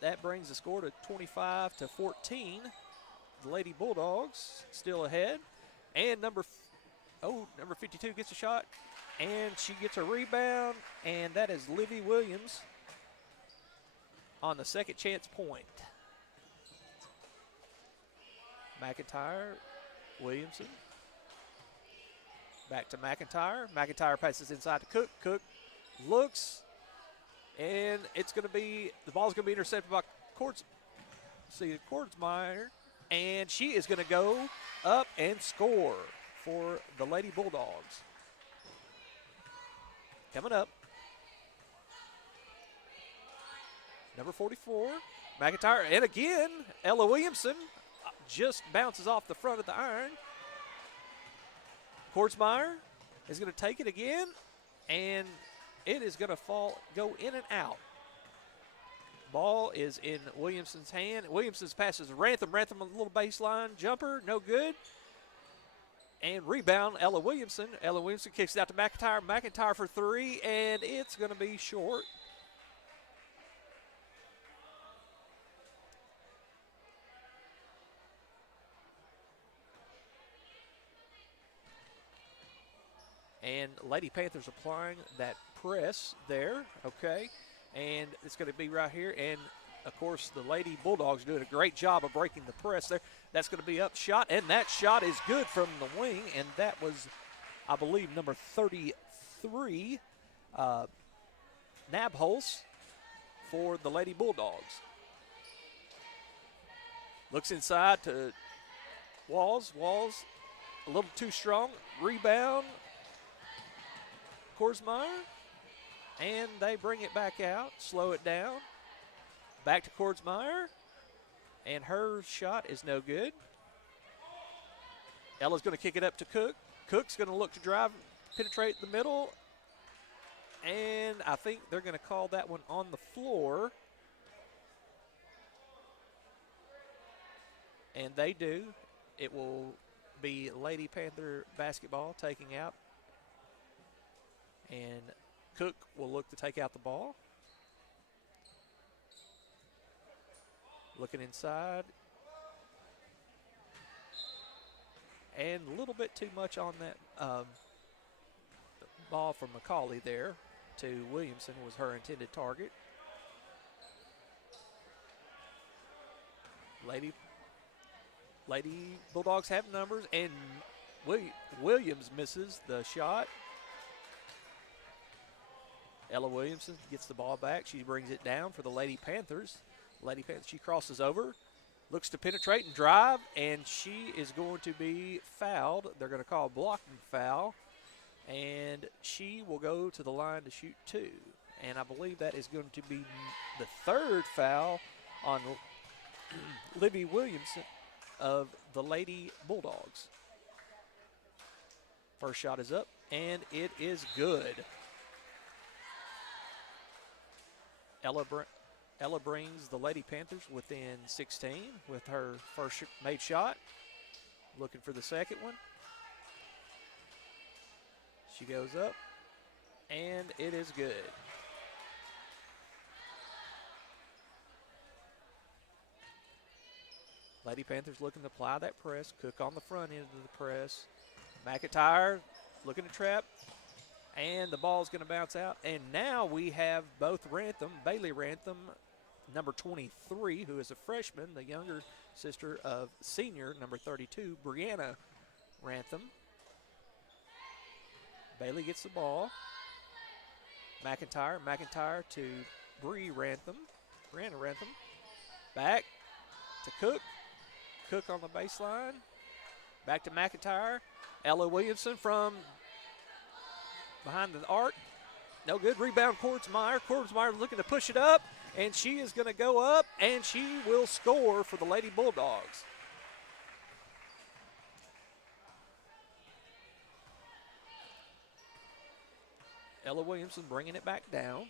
That brings the score to 25-14. The Lady Bulldogs still ahead. And number 52 gets a shot. And she gets a rebound, and that is Livy Williams on the second chance point. McIntyre, Williamson. Back to McIntyre. McIntyre passes inside to Cook. Cook looks, and it's going to be, the ball's going to be intercepted by Kordsmeyer, and she is going to go up and score for the Lady Bulldogs. Coming up, number 44, McIntyre, and again, Ella Williamson just bounces off the front of the iron. Kordsmeyer is going to take it again, and it is going to go in and out. Ball is in Williamson's hand. Williamson's passes Rantham. Rantham a little baseline jumper, no good. And rebound, Ella Williamson. Ella Williamson kicks it out to McIntyre. McIntyre for three, and it's going to be short. And Lady Panthers applying that press there, okay. And it's going to be right here. And, of course, the Lady Bulldogs doing a great job of breaking the press there. That's going to be up shot, and that shot is good from the wing. And that was, I believe, number 33, Nabholz for the Lady Bulldogs. Looks inside to Walls. Walls a little too strong. Rebound. Kordsmeyer, and they bring it back out, slow it down. Back to Kordsmeyer, and her shot is no good. Ella's going to kick it up to Cook. Cook's going to look to drive, penetrate the middle, and I think they're going to call that one on the floor. And they do. It will be Lady Panther basketball taking out. And Cook will look to take out the ball. Looking inside. And a little bit too much on that ball from McCauley there to Williamson was her intended target. Lady Bulldogs have numbers, and Williams misses the shot. Ella Williamson gets the ball back. She brings it down for the Lady Panthers. Lady Panthers, she crosses over, looks to penetrate and drive, and she is going to be fouled. They're going to call a blocking foul, and she will go to the line to shoot two. And I believe that is going to be the third foul on Libby Williamson of the Lady Bulldogs. First shot is up, and it is good. Ella brings the Lady Panthers within 16 with her first made shot. Looking for the second one. She goes up, and it is good. Lady Panthers looking to apply that press. Cook on the front end of the press. McIntyre looking to trap. And the ball's going to bounce out. And now we have both Rantham, Bailey Rantham, number 23, who is a freshman, the younger sister of senior, number 32, Brianna Rantham. Bailey gets the ball. McIntyre to Brianna Rantham. Back to Cook. Cook on the baseline. Back to McIntyre. Ella Williamson from behind the arc. No good. Rebound, Kordsmeyer. Kordsmeyer looking to push it up, and she is going to go up, and she will score for the Lady Bulldogs. Ella Williamson bringing it back down.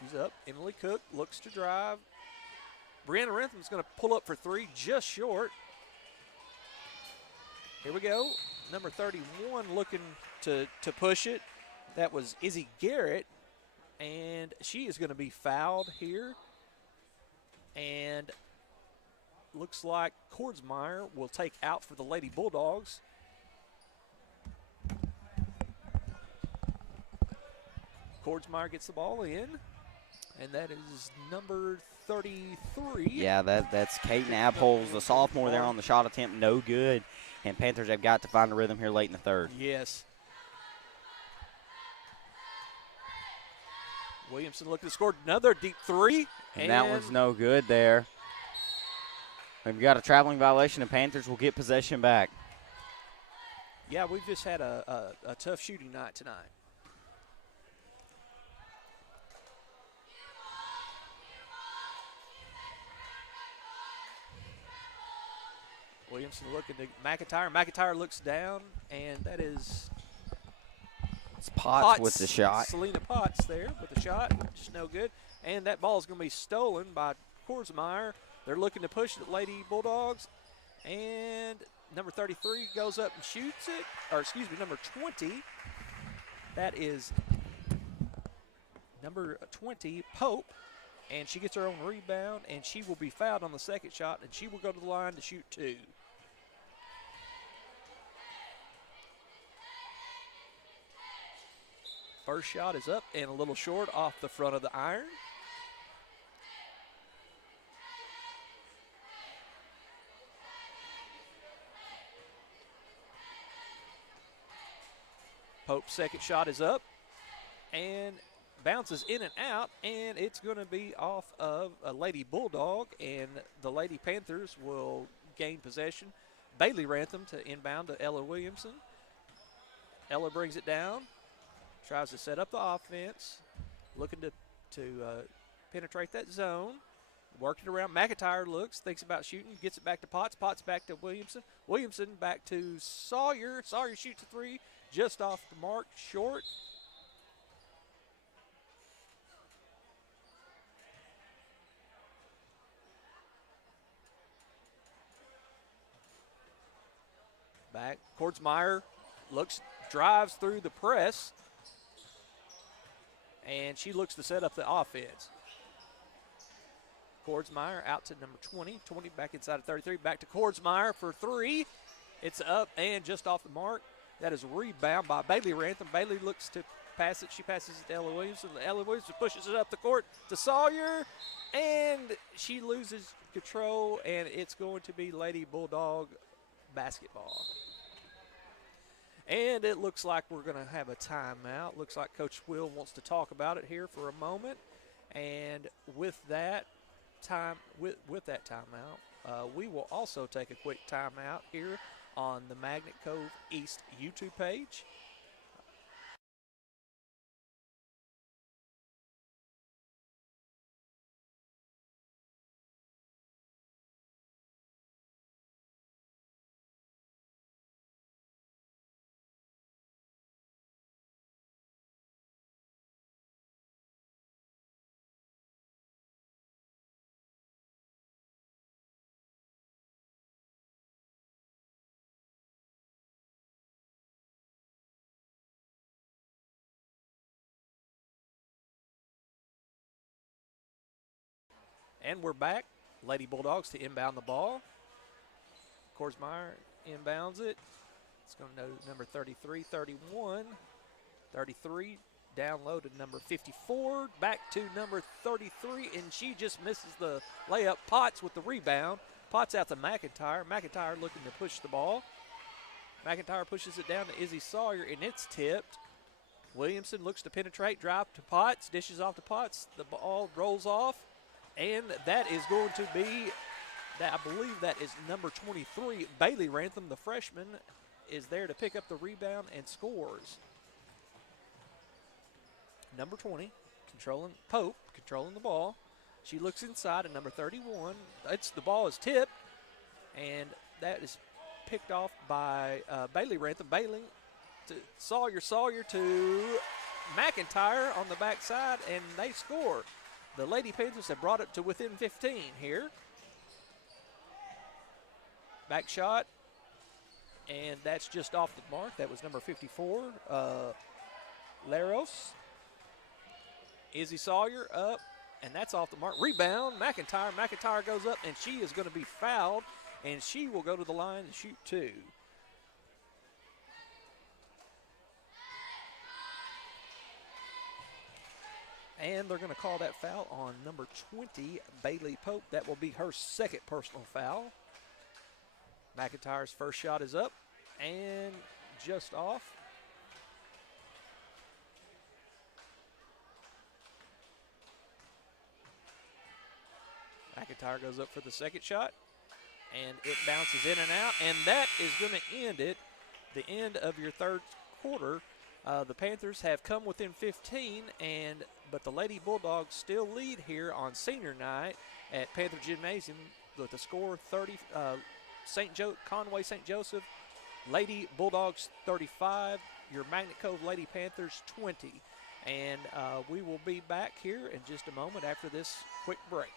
She's up. Emily Cook looks to drive. Brianna Rentham's going to pull up for three, just short. Here we go. Number 31 looking to push it. That was Izzy Garrett, and she is going to be fouled here. And looks like Kordsmeyer will take out for the Lady Bulldogs. Kordsmeyer gets the ball in, and that is number 33. Yeah, that's Kate Nabholz, the sophomore there on the shot attempt, no good. And Panthers have got to find a rhythm here late in the third. Yes. Williamson looking to score another deep three, And that one's no good there. We've got a traveling violation, and Panthers will get possession back. Yeah, we've just had a tough shooting night tonight. Williamson looking to McIntyre. McIntyre looks down, and that is Potts with the shot. Selena Potts there with the shot, just no good. And that ball is going to be stolen by Korsmeyer. They're looking to push the Lady Bulldogs, and number 33 goes up and shoots it, or excuse me, number 20. That is number 20, Pope, and she gets her own rebound, and she will be fouled on the second shot, and she will go to the line to shoot 2. First shot is up and a little short off the front of the iron. Pope's second shot is up and bounces in and out, and it's going to be off of a Lady Bulldog, and the Lady Panthers will gain possession. Bailey Rantham to inbound to Ella Williamson. Ella brings it down, tries to set up the offense, looking to penetrate that zone. Working around, McIntyre looks, thinks about shooting, gets it back to Potts. Potts back to Williamson. Williamson back to Sawyer. Sawyer shoots a 3, just off the mark, short. Back, Korsmeyer looks, drives through the press, and she looks to set up the offense. Korsmeyer out to number 20. 20 back inside of 33. Back to Korsmeyer for 3. It's up and just off the mark. That is a rebound by Bailey Rantham. Bailey looks to pass it. She passes it to Ella Williamson. Ella Williamson pushes it up the court to Sawyer, and she loses control, and it's going to be Lady Bulldog basketball. And it looks like we're going to have a timeout. Looks like Coach Will wants to talk about it here for a moment. And with that timeout, we will also take a quick timeout here on the Magnet Cove East YouTube page. And we're back. Lady Bulldogs to inbound the ball. Korsmeyer inbounds it. It's going to go to number 33, 31. 33 down low to number 54. Back to number 33, and she just misses the layup. Potts with the rebound. Potts out to McIntyre. McIntyre looking to push the ball. McIntyre pushes it down to Izzy Sawyer, and it's tipped. Williamson looks to penetrate, drive to Potts, dishes off to Potts. The ball rolls off. And that is going to be, I believe that is number 23. Bailey Rantham, the freshman, is there to pick up the rebound and scores. Number 20, Pope, controlling the ball. She looks inside at number 31. The ball is tipped, and that is picked off by Bailey Rantham. Bailey to Sawyer to McIntyre on the backside, and they score. The Lady Panthers have brought it to within 15 here. Back shot, and that's just off the mark. That was number 54, Laros. Izzy Sawyer up, and that's off the mark. Rebound, McIntyre. McIntyre goes up, and she is going to be fouled, and she will go to the line and shoot 2. And they're going to call that foul on number 20, Bailey Pope. That will be her second personal foul. McIntyre's first shot is up and just off. McIntyre goes up for the second shot, and it bounces in and out, and that is going to end it, the end of your third quarter. The Panthers have come within 15, but the Lady Bulldogs still lead here on senior night at Panther Gymnasium with the score 30. Conway St. Joseph, Lady Bulldogs 35, your Magnet Cove Lady Panthers 20. And we will be back here in just a moment after this quick break.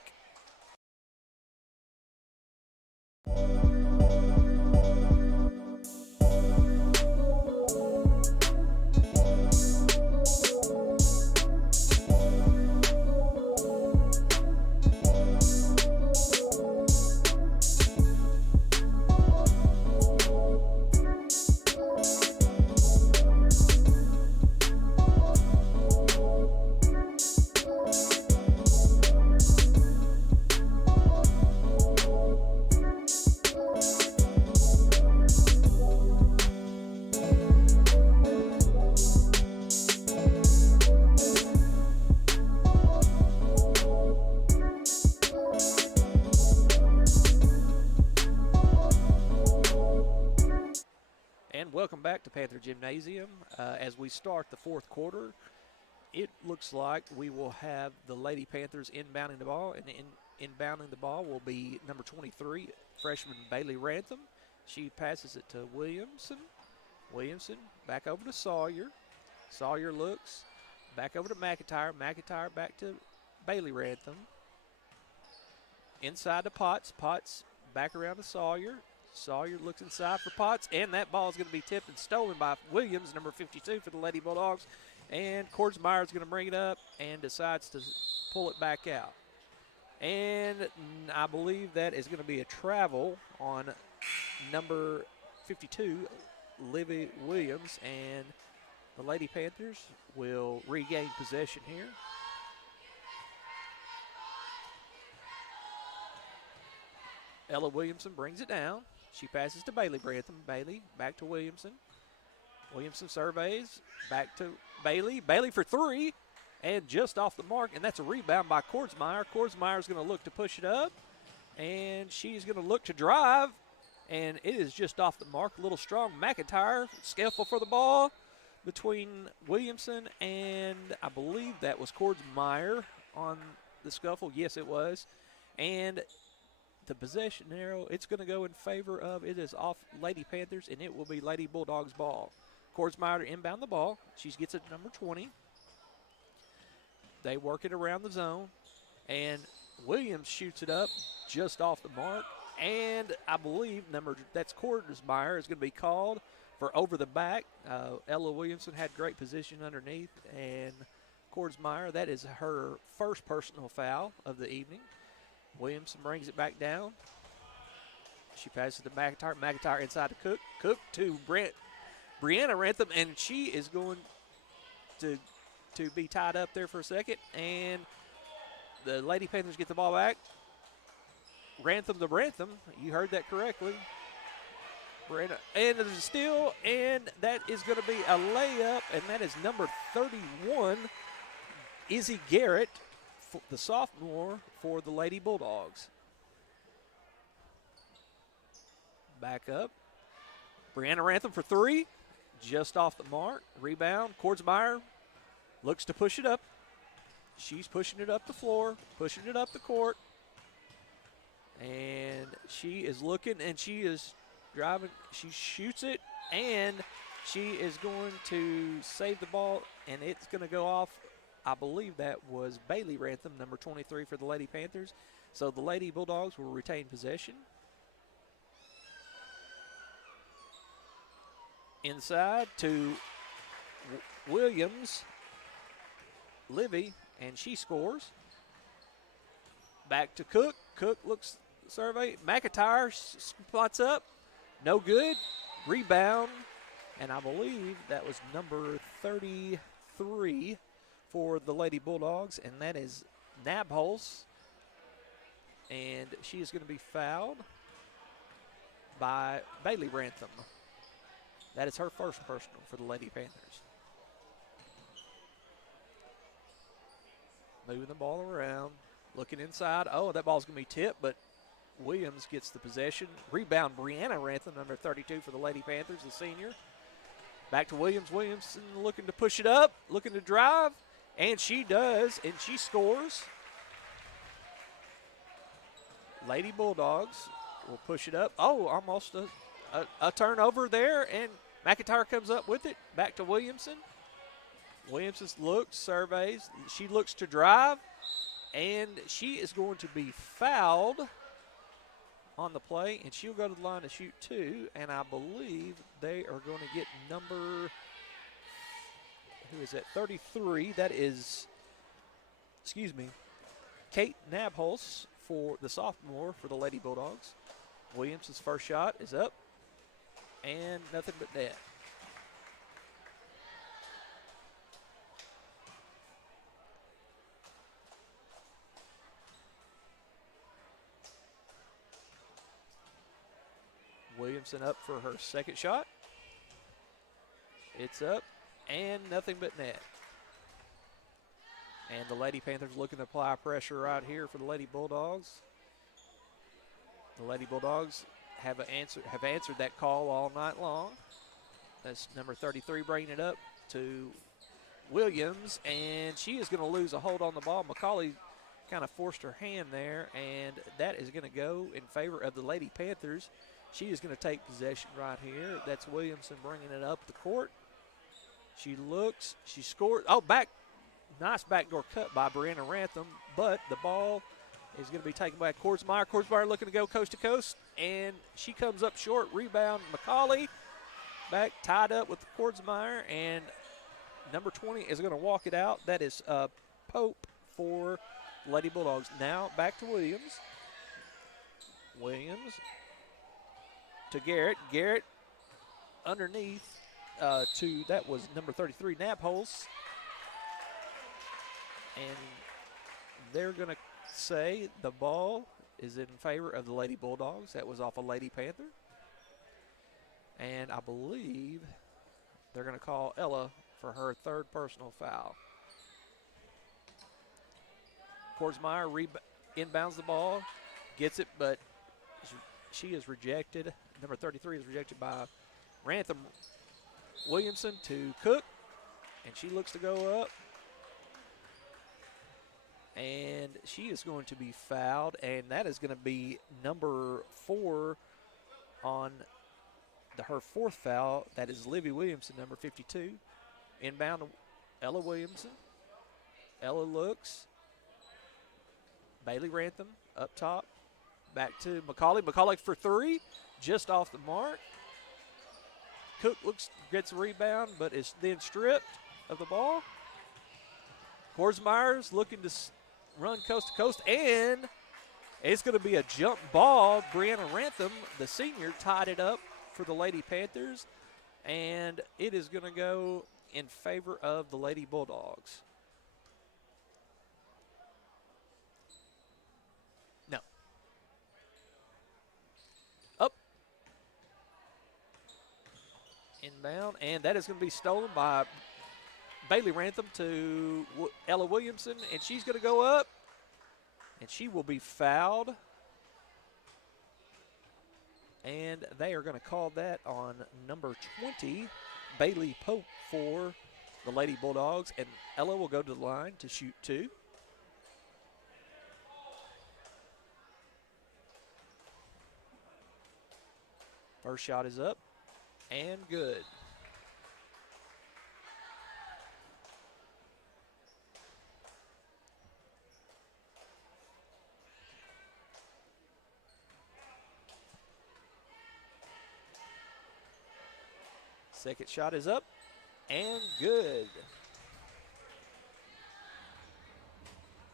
And welcome back to Panther Gymnasium. As we start the fourth quarter, it looks like we will have the Lady Panthers inbounding the ball, and inbounding the ball will be number 23, freshman Bailey Rantham. She passes it to Williamson. Williamson back over to Sawyer. Sawyer looks back over to McIntyre. McIntyre back to Bailey Rantham. Inside to Potts. Potts back around to Sawyer. Sawyer looks inside for Potts, and that ball is going to be tipped and stolen by Williams, number 52 for the Lady Bulldogs. And Kordsmeyer is going to bring it up and decides to pull it back out. And I believe that is going to be a travel on number 52, Livy Williams, and the Lady Panthers will regain possession here. Ella Williamson brings it down. She passes to Bailey Brantham. Bailey back to Williamson. Williamson surveys. Back to Bailey. Bailey for three. And just off the mark. And that's a rebound by Kordsmeyer. Kordsmeyer's going to look to push it up. And she's going to look to drive. And it is just off the mark. A little strong. McIntyre skillful for the ball between Williamson and I believe that was Kordsmeyer on the scuffle. Yes, it was. And the possession arrow, it's going to go in favor of, it is off Lady Panthers, and it will be Lady Bulldogs ball. Kordsmeyer to inbound the ball. She gets it to number 20. They work it around the zone, and Williams shoots it up just off the mark. And I believe that's Kordsmeyer is going to be called for over the back. Ella Williamson had great position underneath, and Kordsmeyer, that is her first personal foul of the evening. Williamson brings it back down. She passes to McIntyre. McIntyre inside to Cook. Cook to Brianna Rantham, and she is going to be tied up there for a second. And the Lady Panthers get the ball back. Rantham to Rantham. You heard that correctly. Brianna, and there's a steal, and that is going to be a layup, and that is number 31, Izzy Garrett, the sophomore for the Lady Bulldogs. Back up. Brianna Rantham for three. Just off the mark. Rebound. Kordsmeyer looks to push it up. She's pushing it up the floor, pushing it up the court. And she is looking, and she is driving. She shoots it, and she is going to save the ball, and it's going to go off. I believe that was Bailey Rantham, number 23 for the Lady Panthers. So the Lady Bulldogs will retain possession. Inside to Williams, Livy, and she scores. Back to Cook. Cook looks survey. McIntyre spots up. No good. Rebound. And I believe that was number 33 for the Lady Bulldogs, and that is Nabholz. And she is going to be fouled by Bailey Rantham. That is her first personal for the Lady Panthers. Moving the ball around. Looking inside. Oh, that ball's going to be tipped, but Williams gets the possession. Rebound, Brianna Rantham, number 32 for the Lady Panthers, the senior. Back to Williams. Williamson looking to push it up, looking to drive, and she does, and she scores. Lady Bulldogs will push it up. Oh, almost a turnover there, and McIntyre comes up with it. Back to Williamson. Williamson looks, surveys. She looks to drive, and she is going to be fouled on the play, and she'll go to the line to shoot 2, and I believe they are going to get number, who is that, 33. That is, Kate Nabholz for the sophomore for the Lady Bulldogs. Williams' first shot is up, and nothing but net. Williamson up for her second shot. It's up, and nothing but net. And the Lady Panthers looking to apply pressure right here for the Lady Bulldogs. The Lady Bulldogs have answered that call all night long. That's number 33 bringing it up to Williams, and she is going to lose a hold on the ball. McCauley kind of forced her hand there, and that is going to go in favor of the Lady Panthers. She is going to take possession right here. That's Williamson bringing it up the court. She looks, she scored. Oh, nice backdoor cut by Brianna Rantham, but the ball is going to be taken by Kordsmeyer. Kordsmeyer looking to go coast to coast, and she comes up short. Rebound, McCauley. Back, tied up with Kordsmeyer, and number 20 is going to walk it out. That is Pope for Lady Bulldogs. Now back to Williams. Williams to Garrett. Garrett underneath that was number 33, Nabholz. And they're going to say the ball is in favor of the Lady Bulldogs. That was off a Lady Panther. And I believe they're going to call Ella for her third personal foul. Kordsmeyer inbounds the ball, gets it, but she is rejected. Number 33 is rejected by Rantham. Williamson to Cook, and she looks to go up. And she is going to be fouled, and that is going to be number 4 on her fourth foul. That is Livy Williamson, number 52. Inbound to Ella Williamson. Ella looks. Bailey Rantham up top. Back to McCauley. McCauley for 3, just off the mark. Cook gets a rebound, but is then stripped of the ball. Kordsmeyer's looking to run coast to coast, and it's going to be a jump ball. Brianna Rantham, the senior, tied it up for the Lady Panthers, and it is going to go in favor of the Lady Bulldogs. No. Up. Inbound, and that is going to be stolen by Bailey Rantham to Ella Williamson, and she's going to go up, and she will be fouled. And they are going to call that on number 20, Bailey Pope, for the Lady Bulldogs, and Ella will go to the line to shoot 2. First shot is up and good. Second shot is up and good.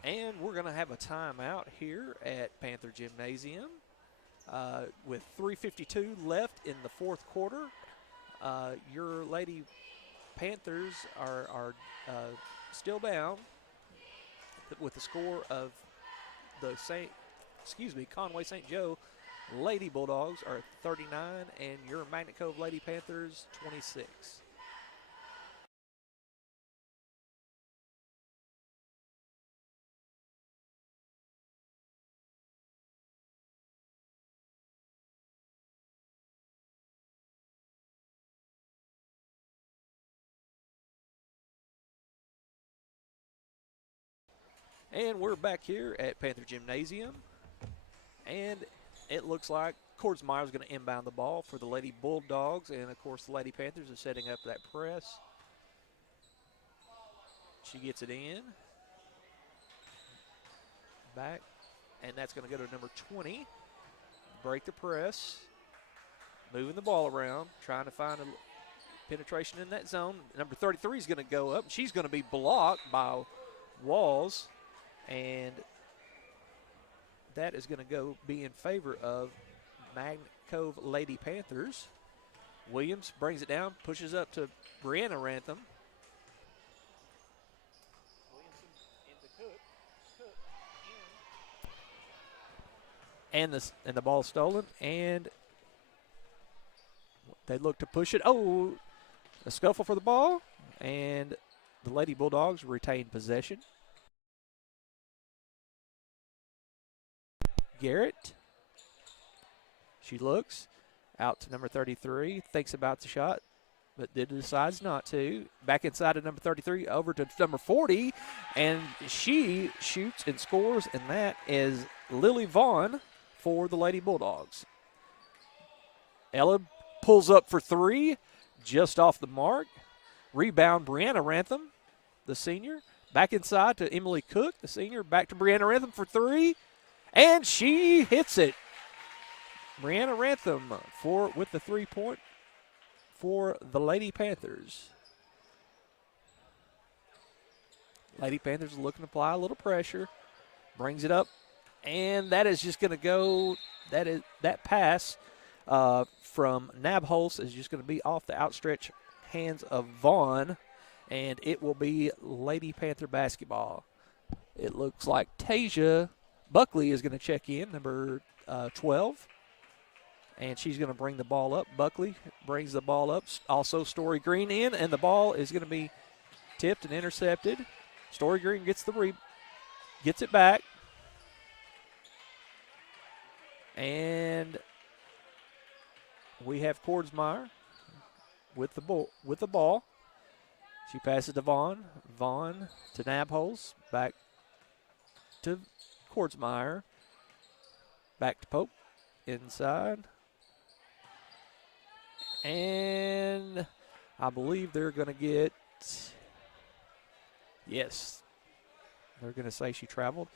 And we're going to have a timeout here at Panther Gymnasium with 3:52 left in the fourth quarter. Your Lady Panthers are still down with the score of the Conway St. Joe Lady Bulldogs are 39, and your Magnet Cove Lady Panthers 26. And we're back here at Panther Gymnasium. And it looks like Cordsmeyer is going to inbound the ball for the Lady Bulldogs. And, of course, the Lady Panthers are setting up that press. She gets it in. Back. And that's going to go to number 20. Break the press. Moving the ball around. Trying to find a penetration in that zone. Number 33 is going to go up. She's going to be blocked by Walls. And that is going to go be in favor of Magnet Cove Lady Panthers. Williams brings it down, pushes up to Brianna Rantham. And the ball stolen, and they look to push it. Oh, a scuffle for the ball, and the Lady Bulldogs retain possession. Garrett. She looks out to number 33, thinks about the shot, but then decides not to. Back inside to number 33, over to number 40, and she shoots and scores, and that is Lily Vaughn for the Lady Bulldogs. Ella pulls up for three, just off the mark. Rebound, Brianna Rantham, the senior. Back inside to Emily Cook, the senior. Back to Brianna Rantham for three. And she hits it. Brianna Rantham with the 3-point for the Lady Panthers. Lady Panthers looking to apply a little pressure. Brings it up. And that is just going to go, that pass from Nabholz is just going to be off the outstretched hands of Vaughn. And it will be Lady Panther basketball. It looks like Tasia Buckley is going to check in, number 12, and she's going to bring the ball up. Buckley brings the ball up. Also, Story Green in, and the ball is going to be tipped and intercepted. Story Green gets gets it back, and we have Cordsmeyer with the ball. She passes to Vaughn. Vaughn to Nabholz. Back to Cordsmeyer. Back to Pope. Inside. And I believe they're going to get, yes, they're going to say she traveled.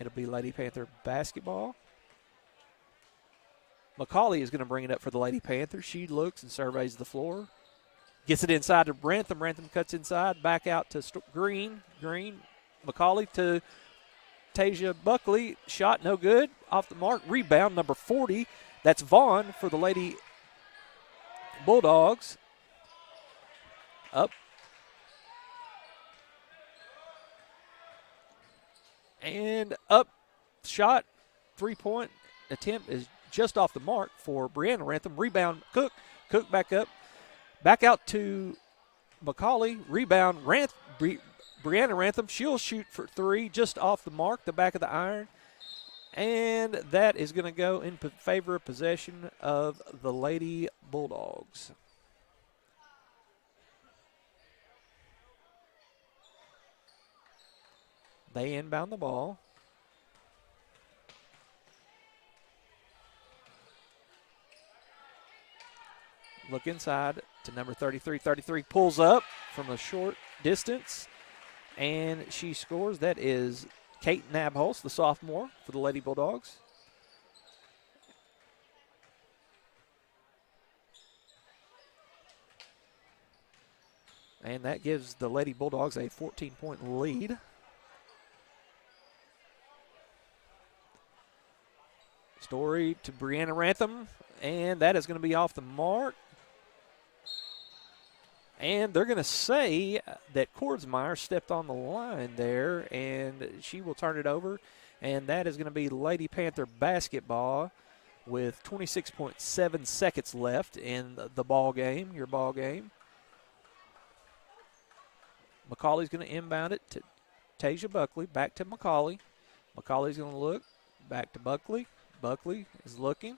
It'll be Lady Panther basketball. McCauley is going to bring it up for the Lady Panthers. She looks and surveys the floor. Gets it inside to Rantham. Rantham cuts inside. Back out to Green. Green. McCauley to Tasia Buckley. Shot no good. Off the mark. Rebound number 40. That's Vaughn for the Lady Bulldogs. Up. And up. Shot. 3-point attempt is just off the mark for Brianna Rantham. Rebound Cook. Cook back up. Back out to McCauley. Rebound Brianna Rantham. She'll shoot for three just off the mark, the back of the iron. And that is going to go in favor of possession of the Lady Bulldogs. They inbound the ball. Look inside to number 33. 33 pulls up from a short distance, and she scores. That is Kate Nabholz, the sophomore for the Lady Bulldogs. And that gives the Lady Bulldogs a 14-point lead. Story to Brianna Rantham, and that is going to be off the mark. And they're going to say that Cordsmeyer stepped on the line there, and she will turn it over. And that is going to be Lady Panther basketball with 26.7 seconds left in the ball game, your ball game. McCauley's going to inbound it to Tasia Buckley. Back to McCauley. McCauley's going to look. Back to Buckley. Buckley is looking.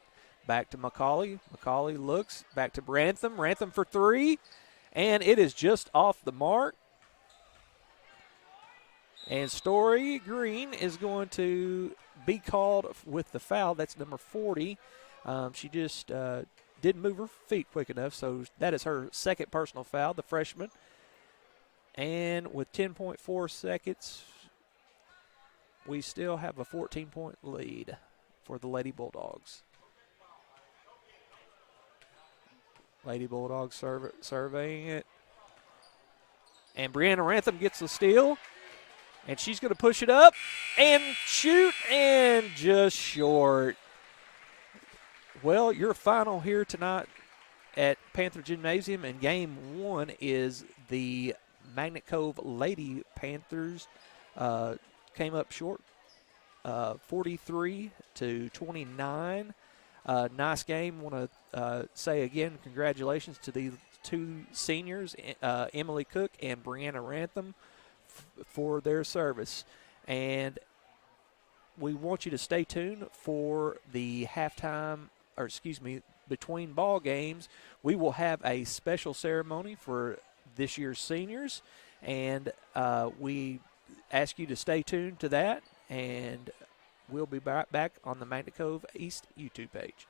Back to McCauley. McCauley looks. Back to Rantham. Rantham for three. And it is just off the mark. And Story Green is going to be called with the foul. That's number 40. She just didn't move her feet quick enough, so that is her second personal foul, the freshman. And with 10.4 seconds, we still have a 14-point lead for the Lady Bulldogs. Lady Bulldogs surveying it. And Brianna Rantham gets the steal. And she's going to push it up and shoot, and just short. Well, your final here tonight at Panther Gymnasium in Game 1 is the Magnet Cove Lady Panthers came up short, 43-29. Nice game. Want to say again, congratulations to these two seniors, Emily Cook and Brianna Rantham, for their service. And we want you to stay tuned for the between ball games. We will have a special ceremony for this year's seniors, and we ask you to stay tuned to that, and we'll be back on the Magnet Cove East YouTube page.